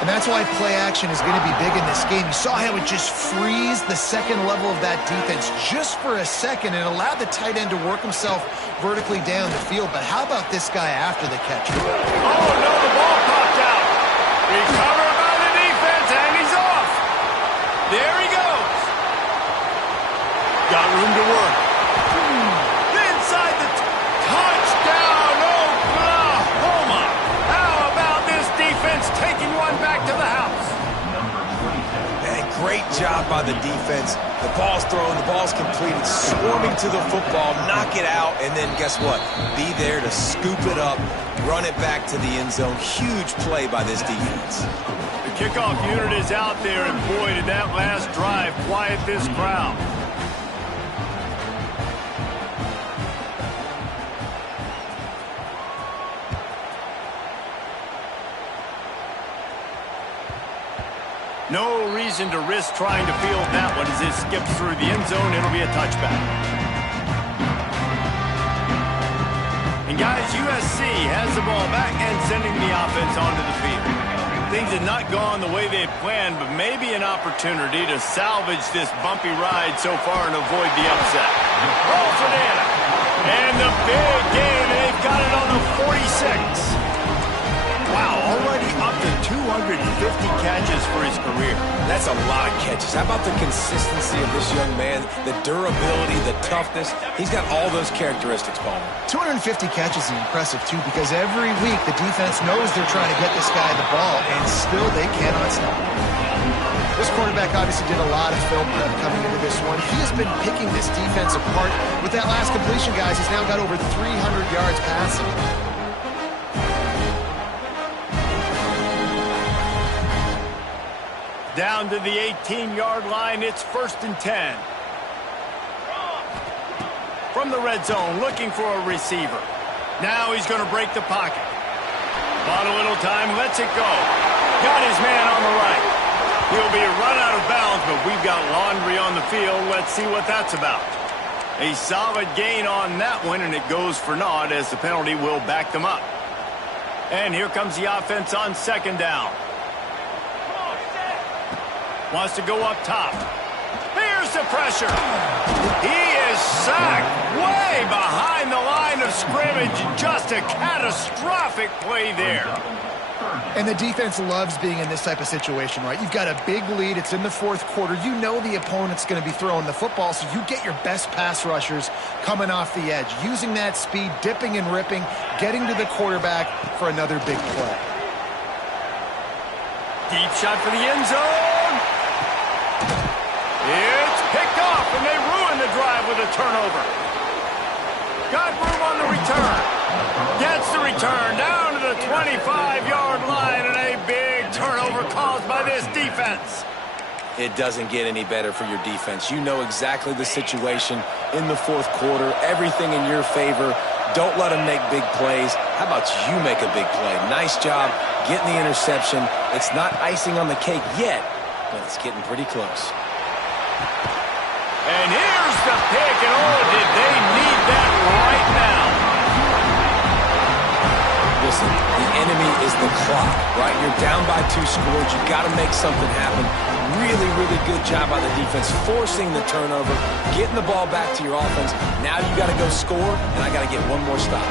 And that's why play action is going to be big in this game. You saw how it just freezed the second level of that defense just for a second and allowed the tight end to work himself vertically down the field. But how about this guy after the catch? Oh, no, the ball popped out. Recovered by the defense, and he's off. There he goes. Got room to work. Inside the touchdown, Oklahoma. How about this defense taking one back to the house? Man, great job by the defense. The ball's thrown, the ball's completed, swarming to the football, knock it out, and then guess what? Be there to scoop it up, run it back to the end zone. Huge play by this defense. The kickoff unit is out there, and boy, did that last drive quiet this crowd. No reason to risk trying to field that one as it skips through the end zone. It'll be a touchback. And guys, USC has the ball back and sending the offense onto the field. Things have not gone the way they planned, but maybe an opportunity to salvage this bumpy ride so far and avoid the upset. Roll for Dana. And the big game, they've got it on the 46. Wow, already up to 250 catches for his career. That's a lot of catches. How about the consistency of this young man, the durability, the toughness? He's got all those characteristics, Paul. 250 catches is impressive, too, because every week the defense knows they're trying to get this guy the ball, and still they cannot stop him. This quarterback obviously did a lot of film prep coming into this one. He has been picking this defense apart. With that last completion, guys, he's now got over 300 yards passing. Down to the 18-yard line, it's 1st and 10. From the red zone, looking for a receiver. Now he's going to break the pocket. Bought a little time, lets it go. Got his man on the right. He'll be run out of bounds, but we've got laundry on the field. Let's see what that's about. A solid gain on that one, and it goes for naught as the penalty will back them up. And here comes the offense on 2nd down. Wants to go up top. Here's the pressure. He is sacked way behind the line of scrimmage. Just a catastrophic play there. And the defense loves being in this type of situation, right? You've got a big lead. It's in the 4th quarter. You know the opponent's going to be throwing the football, so you get your best pass rushers coming off the edge, using that speed, dipping and ripping, getting to the quarterback for another big play. Deep shot for the end zone. It's picked off, and they ruin the drive with a turnover. Got room on the return. Gets the return down to the 25-yard line, and a big turnover caused by this defense. It doesn't get any better for your defense. You know exactly the situation in the 4th quarter. Everything in your favor. Don't let them make big plays. How about you make a big play? Nice job getting the interception. It's not icing on the cake yet, but it's getting pretty close. And here's the pick, and oh, did they need that right now. Listen, the enemy is the clock, right? You're down by 2 scores. You got to make something happen. Really, really good job by the defense, forcing the turnover, getting the ball back to your offense. Now you got to go score, and I got to get one more stop.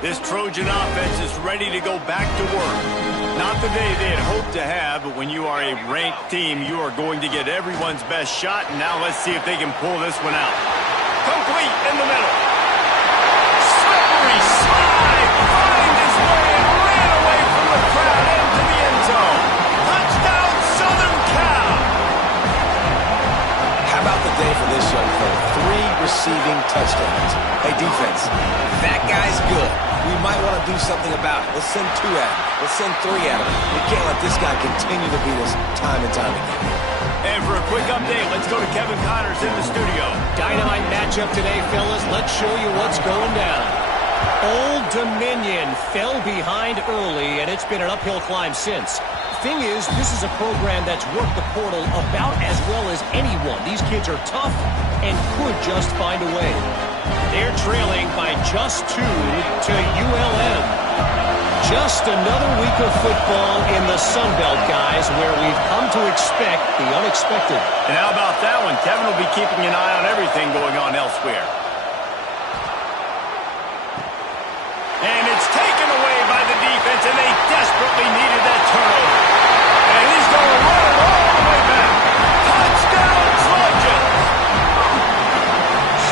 This Trojan offense is ready to go back to work. Not the day they had hoped to have, but when you are a ranked team, you are going to get everyone's best shot. And now let's see if they can pull this one out. Complete in the middle. Slippery slide. Finds his way and ran away from the crowd into the end zone. Touchdown, Southern Cal. How about the day for this young fella? 3 receiving touchdowns. Hey, defense, that guy's good. We might want to do something about it. Let's send 2 at him. Let's send 3 at him. We can't let this guy continue to beat us time and time again. And for a quick update, let's go to Kevin Connors in the studio. Dynamite matchup today, fellas. Let's show you what's going down. Old Dominion fell behind early, and it's been an uphill climb since. Thing is, this is a program that's worked the portal about as well as anyone. These kids are tough and could just find a way. They're trailing by just 2 to ULM. Just another week of football in the Sun Belt, guys, where we've come to expect the unexpected. And how about that one? Kevin will be keeping an eye on everything going on elsewhere. And it's taken away by the defense, and they desperately needed that turnover. And he's going to run all the way back. Touchdown, Trojans!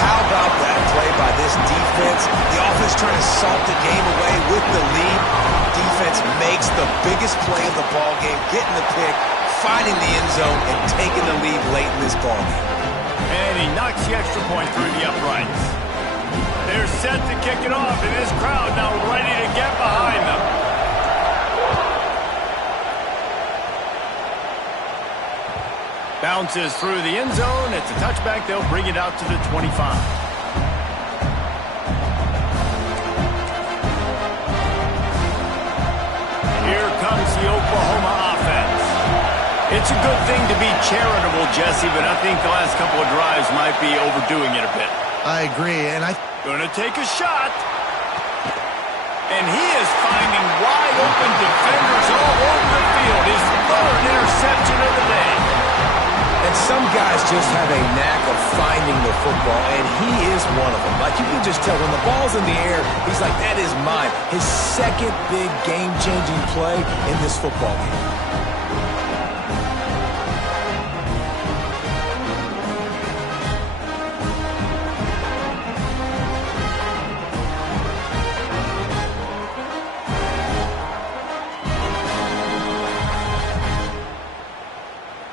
How about that play by this defense? The offense trying to salt the game away with the lead. Defense makes the biggest play of the ball game, getting the pick, finding the end zone, and taking the lead late in this ball game. And he knocks the extra point through the uprights. They're set to kick it off, and this crowd now ready to get behind them. Bounces through the end zone. It's a touchback. They'll bring it out to the 25. Here comes the Oklahoma offense. It's a good thing to be charitable, Jesse, but I think the last couple of drives might be overdoing it a bit. I agree, and Gonna take a shot. And he is finding wide open defenders all over the field. His 3rd interception of the day. And Some guys just have a knack of finding the football, and he is one of them. Like, you can just tell when the ball's in the air, he's like, that is mine. His second big game-changing play in this football game.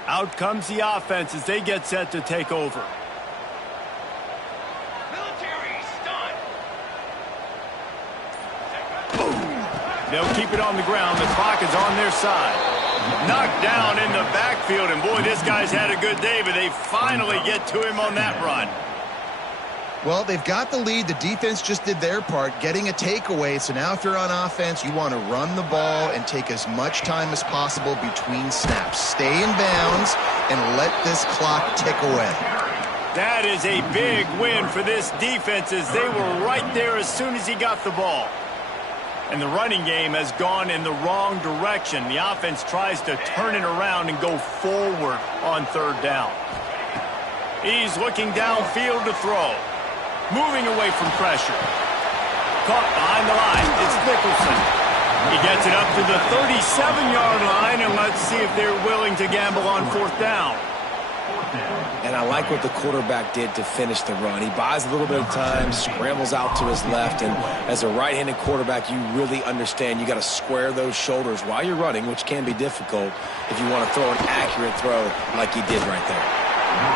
Out comes the offense as they get set to take over. Military stun. They'll keep it on the ground. The clock is on their side. Knocked down in the backfield, and boy, this guy's had a good day, but they finally get to him on that run. Well, they've got the lead. The defense just did their part, getting a takeaway. So now if you're on offense, you want to run the ball and take as much time as possible between snaps. Stay in bounds and let this clock tick away. That is a big win for this defense as they were right there as soon as he got the ball. And the running game has gone in the wrong direction. The offense tries to turn it around and go forward on third down. He's looking downfield to throw. Moving away from pressure. Caught behind the line. It's Nicholson. He gets it up to the 37-yard line, and let's see if they're willing to gamble on fourth down. And I like what the quarterback did to finish the run. He buys a little bit of time, scrambles out to his left, and as a right-handed quarterback, you really understand you got to square those shoulders while you're running, which can be difficult if you want to throw an accurate throw like he did right there.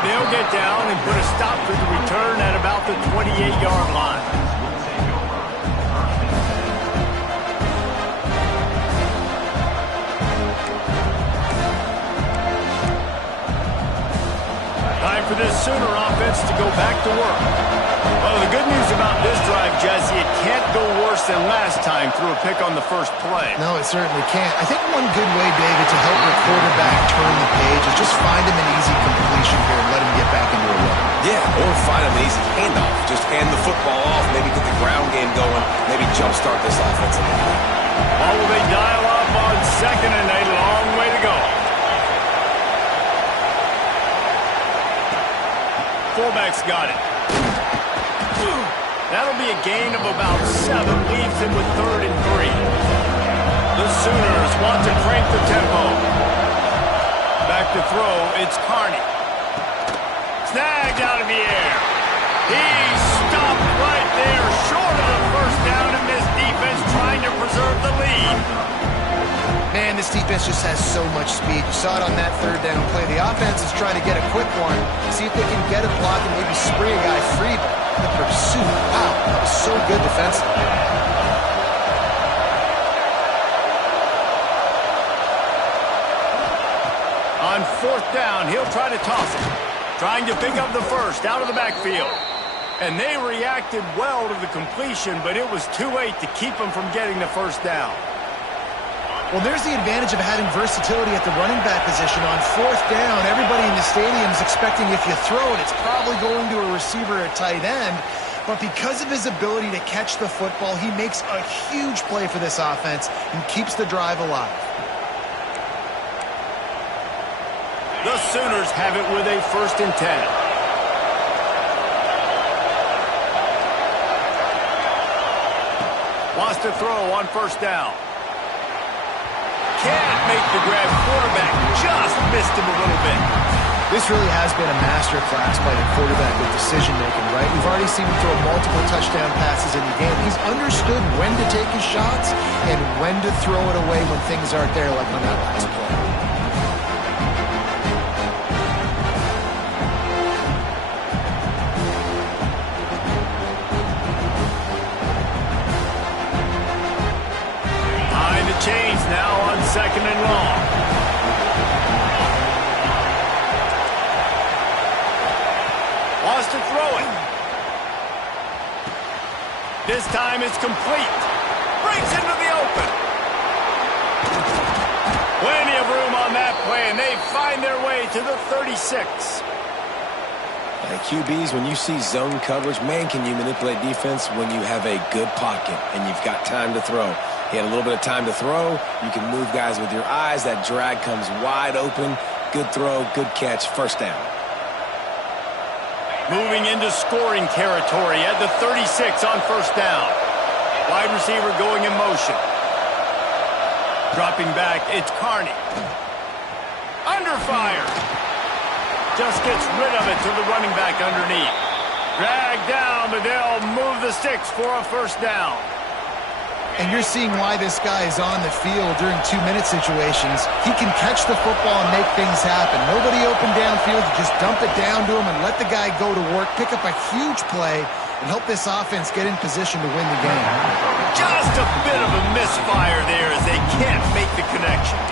They'll get down and put a stop to the return at about the 28-yard line. Time for this Sooner offense to go back to work. Well, the good news about this drive, Jesse, it can't go worse than last time through a pick on the first play. No, it certainly can't. I think one good way, David, to help your quarterback turn the page is just find him an easy completion here and let him get back into a run. Yeah, or find him an easy handoff. Just hand the football off, maybe get the ground game going, maybe jumpstart this offense a little bit. Or will they dial up on second and a long way to go? Fullback's got it. That'll be a gain of about 7, leaves him with 3rd and 3. The Sooners want to crank the tempo. Back to throw, it's Carney. Snagged out of the air. He's stopped right there, short of the first down, and this defense trying to preserve the lead. Man, this defense just has so much speed. You saw it on that third down play. The offense is trying to get a quick one, see if they can get a block and maybe spray a guy free, but the pursuit, wow, that was so good defensively. On fourth down, he'll try to toss it. Trying to pick up the first out of the backfield. And they reacted well to the completion, but it was too late to keep them from getting the first down. Well, there's the advantage of having versatility at the running back position. On fourth down, everybody in the stadium is expecting if you throw it, it's probably going to a receiver or tight end. But because of his ability to catch the football, he makes a huge play for this offense and keeps the drive alive. The Sooners have it with a 1st and 10. Wants to throw on first down. Can't make the grab. Quarterback just missed him a little bit. This really has been a master class by the quarterback with decision-making, right? We've already seen him throw multiple touchdown passes in the game. He's understood when to take his shots and when to throw it away when things aren't there, like on that last play. Change now on 2nd and long. Wants to throw it. This time it's complete. Breaks into the open. Plenty of room on that play, and they find their way to the 36. QBs, when you see zone coverage, man, can you manipulate defense when you have a good pocket and you've got time to throw. He had a little bit of time to throw. You can move guys with your eyes. That drag comes wide open. Good throw, good catch, first down. Moving into scoring territory at the 36 on first down. Wide receiver going in motion. Dropping back, it's Carney. Under fire. Just gets rid of it to the running back underneath. Dragged down, but they'll move the sticks for a first down. And you're seeing why this guy is on the field during 2-minute situations. He can catch the football and make things happen. Nobody open downfield. You just dump it down to him and let the guy go to work, pick up a huge play, and help this offense get in position to win the game. Just a bit of a misfire there as they can't make the connection.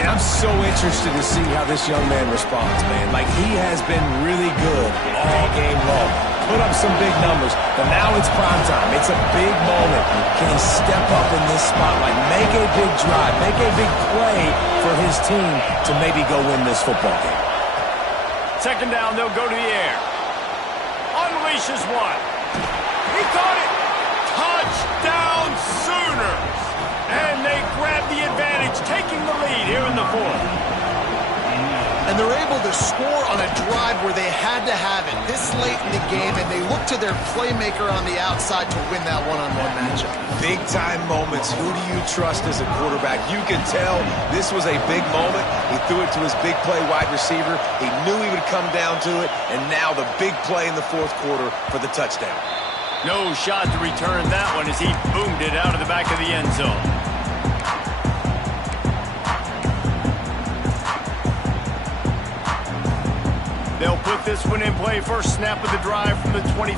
And I'm so interested to see how this young man responds, man. Like, he has been really good all game long. Put up some big numbers, but now it's prime time. It's a big moment. Can he step up in this spotlight, make a big drive, make a big play for his team to maybe go win this football game? Second down, they'll go to the air. Unleashes one. He caught it. Touchdown Sooners. And they grab the advantage, taking the lead here in the fourth. And they're able to score on a drive where they had to have it this late in the game, and they look to their playmaker on the outside to win that one-on-one matchup. Big-time moments. Who do you trust as a quarterback? You can tell this was a big moment. He threw it to his big play wide receiver. He knew he would come down to it, and now the big play in the fourth quarter for the touchdown. No shot to return that one as he boomed it out of the back of the end zone. They'll put this one in play first snap of the drive from the 25.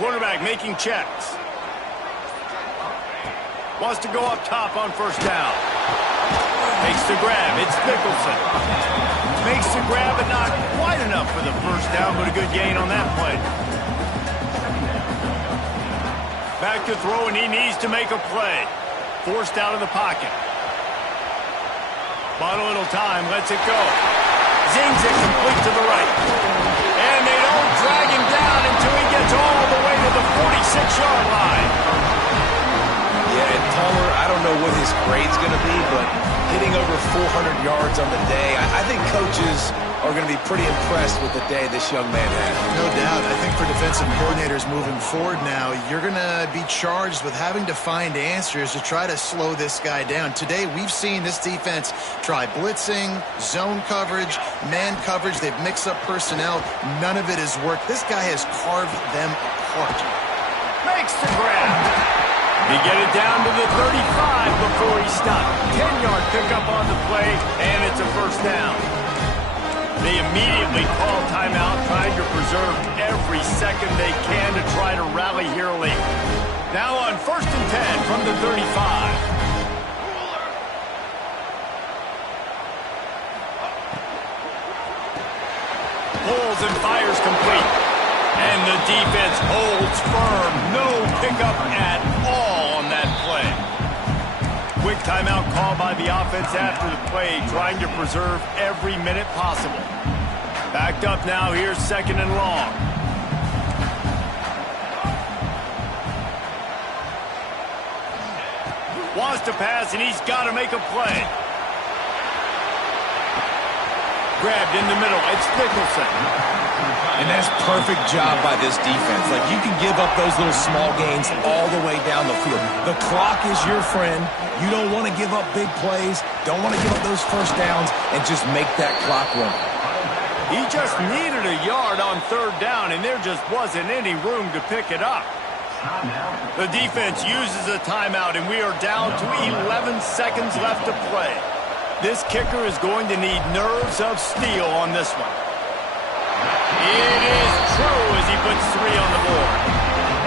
Quarterback making checks. Wants to go up top on first down. Makes the grab. It's Nicholson. Makes the grab, but not quite enough for the first down, but a good gain on that play. Back to throw, and he needs to make a play. Forced out of the pocket. Bought a little time, lets it go. Zings it complete to the right. And they don't drag him down until he gets all the way to the 46-yard line. Yeah, and Palmer, I don't know what his grade's going to be, but hitting over 400 yards on the day, I think coaches are going to be pretty impressed with the day this young man had. No doubt. I think for defensive coordinators moving forward now, you're going to be charged with having to find answers to try to slow this guy down. Today, we've seen this defense try blitzing, zone coverage, man coverage. They've mixed up personnel. None of it has worked. This guy has carved them apart. Makes the grab. He get it down to the 35 before he stopped. 10-yard pickup on the play, and it's a first down. They immediately call timeout, trying to preserve every second they can to try to rally here late. Now on 1st and 10 from the 35. Pulls and fires complete. And the defense holds firm. No pickup at all on that play. Quick timeout call by the offense after the play, trying to preserve every minute possible. Backed up now, here's 2nd and long. Wants to pass, and he's got to make a play. Grabbed in the middle, it's Nicholson. And that's perfect job by this defense. Like, you can give up those little small gains all the way down the field. The clock is your friend. You don't want to give up big plays. Don't want to give up those first downs and just make that clock run. He just needed a yard on 3rd down, and there just wasn't any room to pick it up. The defense uses a timeout, and we are down to 11 seconds left to play. This kicker is going to need nerves of steel on this one. It is true as he puts 3 on the board.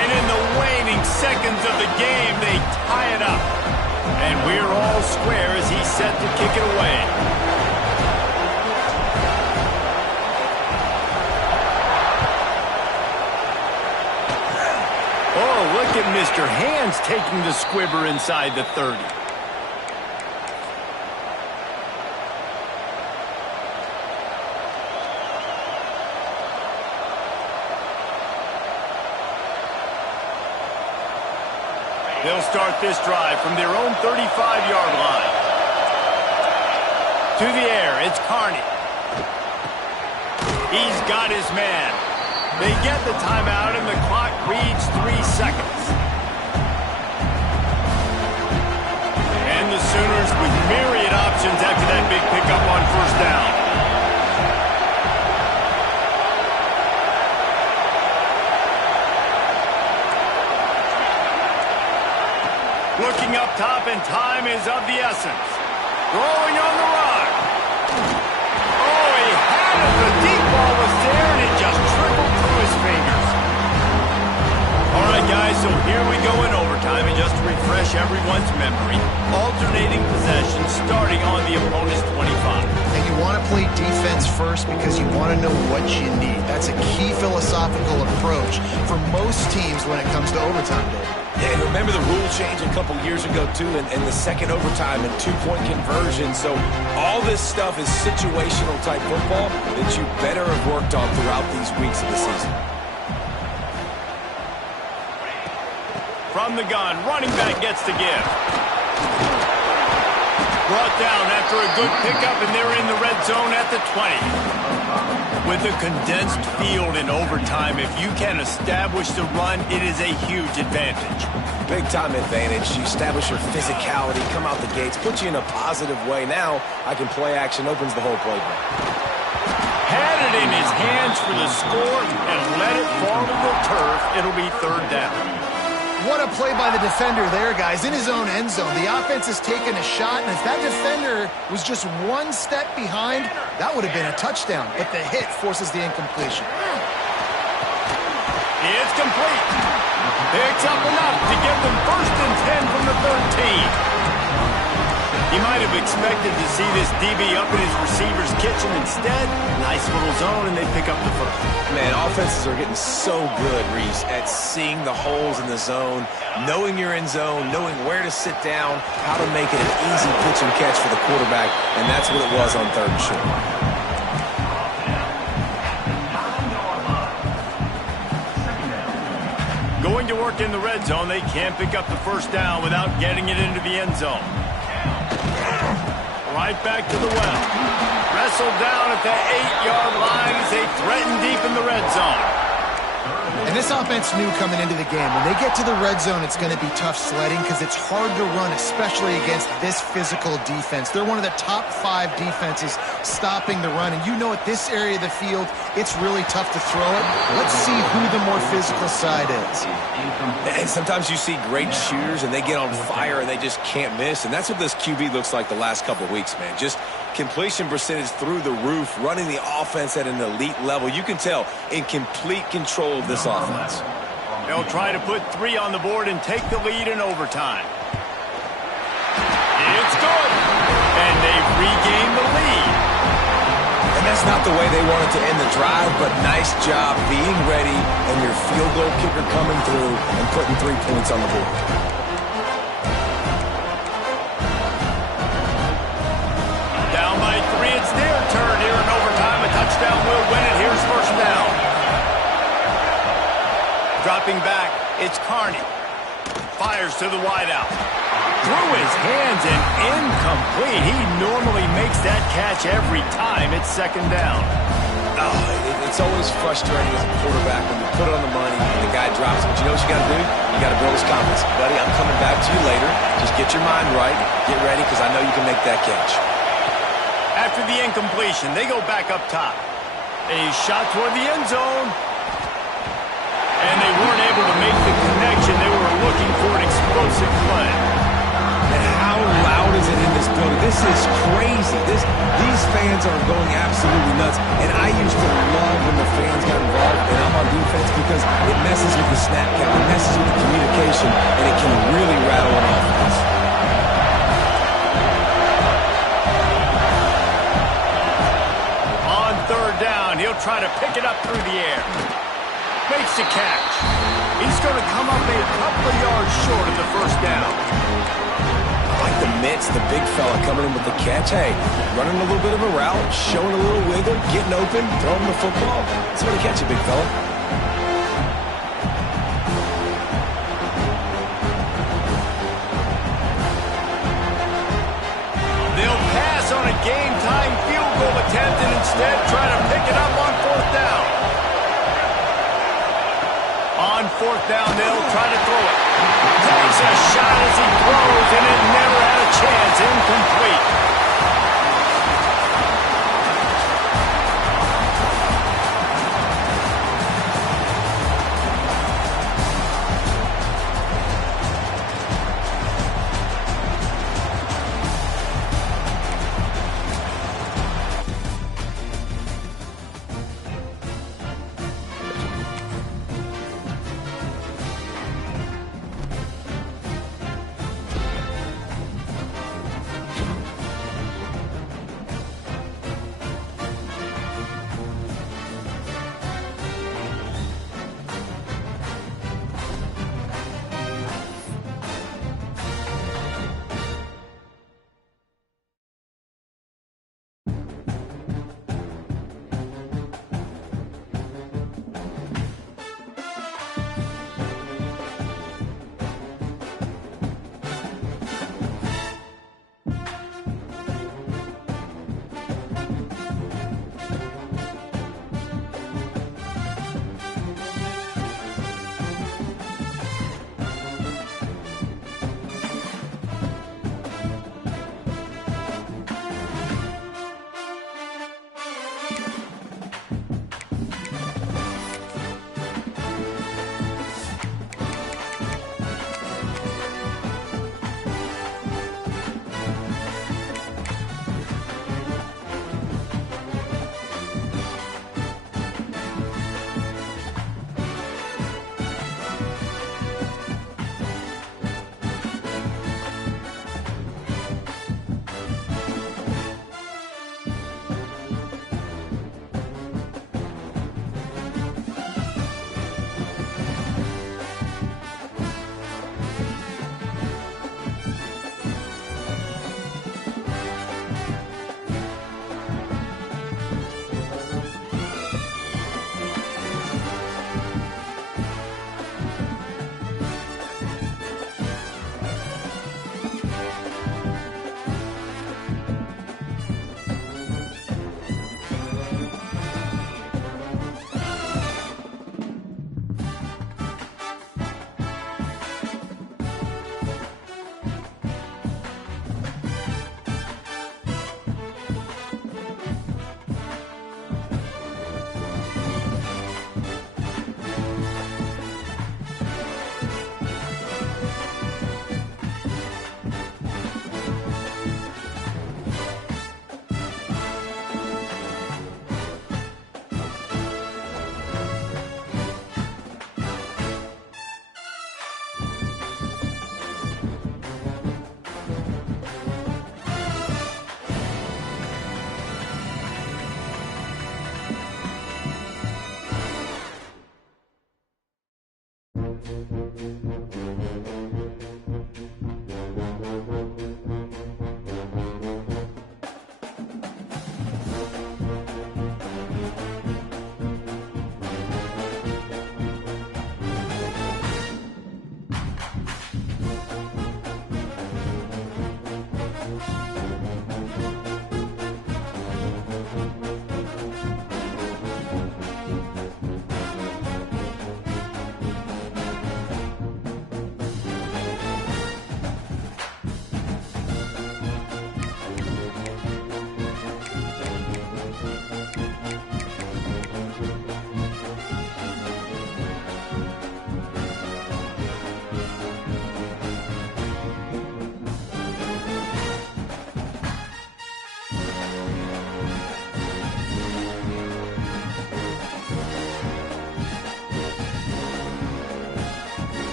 And in the waning seconds of the game, they tie it up. And we're all square as he's set to kick it away. Oh, look at Mr. Hands taking the squibber inside the 30. They'll start this drive from their own 35-yard line. To the air, it's Carney. He's got his man. They get the timeout, and the clock reads 3 seconds. And the Sooners with myriad options after that big pickup on first down. Looking up top, and time is of the essence. Throwing on the run. Oh, he had it. The deep ball was there, and it just trickled through his fingers. All right, guys, so here we go in overtime. And just to refresh everyone's memory, alternating possession starting on the opponent's 25. And you want to play defense first because you want to know what you need. That's a key philosophical approach for most teams when it comes to overtime, Dave. Yeah, and remember the rule change a couple years ago, too, and the second overtime and two-point conversion. So all this stuff is situational-type football that you better have worked on throughout these weeks of the season. From the gun, running back gets to give. Brought down after a good pickup, and they're in the red zone at the 20. With a condensed field in overtime, if you can establish the run, it is a huge advantage. Big-time advantage. You establish your physicality, come out the gates, put you in a positive way. Now, I can play action, opens the whole playbook. Had it in his hands for the score and let it fall to the turf. It'll be third down. What a play by the defender there, guys, in his own end zone. The offense has taken a shot, and if that defender was just one step behind, that would have been a touchdown. But the hit forces the incompletion. It's complete. Picks up enough to give them 1st and 10 from the 13. He might have expected to see this DB up in his receiver's kitchen. Instead, nice little zone, and they pick up the first. Man, offenses are getting so good, Reese, at seeing the holes in the zone, knowing you're in zone, knowing where to sit down, how to make it an easy pitch and catch for the quarterback, and that's what it was on 3rd and short. Going to work in the red zone, they can't pick up the first down without getting it into the end zone. Right back to the well. Wrestled down at the 8-yard line as they threaten deep in the red zone. And this offense knew coming into the game, when they get to the red zone, it's going to be tough sledding because it's hard to run, especially against this physical defense. They're one of the top 5 defenses stopping the run. And you know at this area of the field, it's really tough to throw it. Let's see who the more physical side is. And sometimes you see great shooters, and they get on fire, and they just can't miss. And that's what this QB looks like the last couple of weeks, man. Just completion percentage through the roof, running the offense at an elite level. You can tell in complete control of this offense. They'll try to put 3 on the board and take the lead in overtime. It's good. And they've regained the lead. And that's not the way they wanted to end the drive, but nice job being ready and your field goal kicker coming through and putting 3 points on the board. Down by 3, it's their turn here in overtime. A touchdown will win it. Here's first down. Dropping back, it's Carney. Fires to the wideout. Through his hands and incomplete. He normally makes that catch every time. It's 2nd down. Oh, it's always frustrating as a quarterback when you put it on the money and the guy drops it. But you know what you got to do? You got to build his confidence. Buddy, I'm coming back to you later. Just get your mind right. Get ready because I know you can make that catch. After the incompletion, they go back up top. A shot toward the end zone. And they weren't able to make the connection. They were looking for an explosive play. And how loud is it in this building? This is crazy. These fans are going absolutely nuts. And I used to love when the fans got involved, and I'm on defense because it messes with the snap count, it messes with the communication, and it can really rattle an offense. On 3rd down, he'll try to pick it up through the air. Makes the catch. He's going to come up a couple of yards short of the first down. I like the mitts, the big fella coming in with the catch. Hey, running a little bit of a route, showing a little wiggle, getting open, throwing the football. That's when you catch it, big fella. On fourth down, they'll try to throw it. Takes a shot as he throws, and it never had a chance. Incomplete.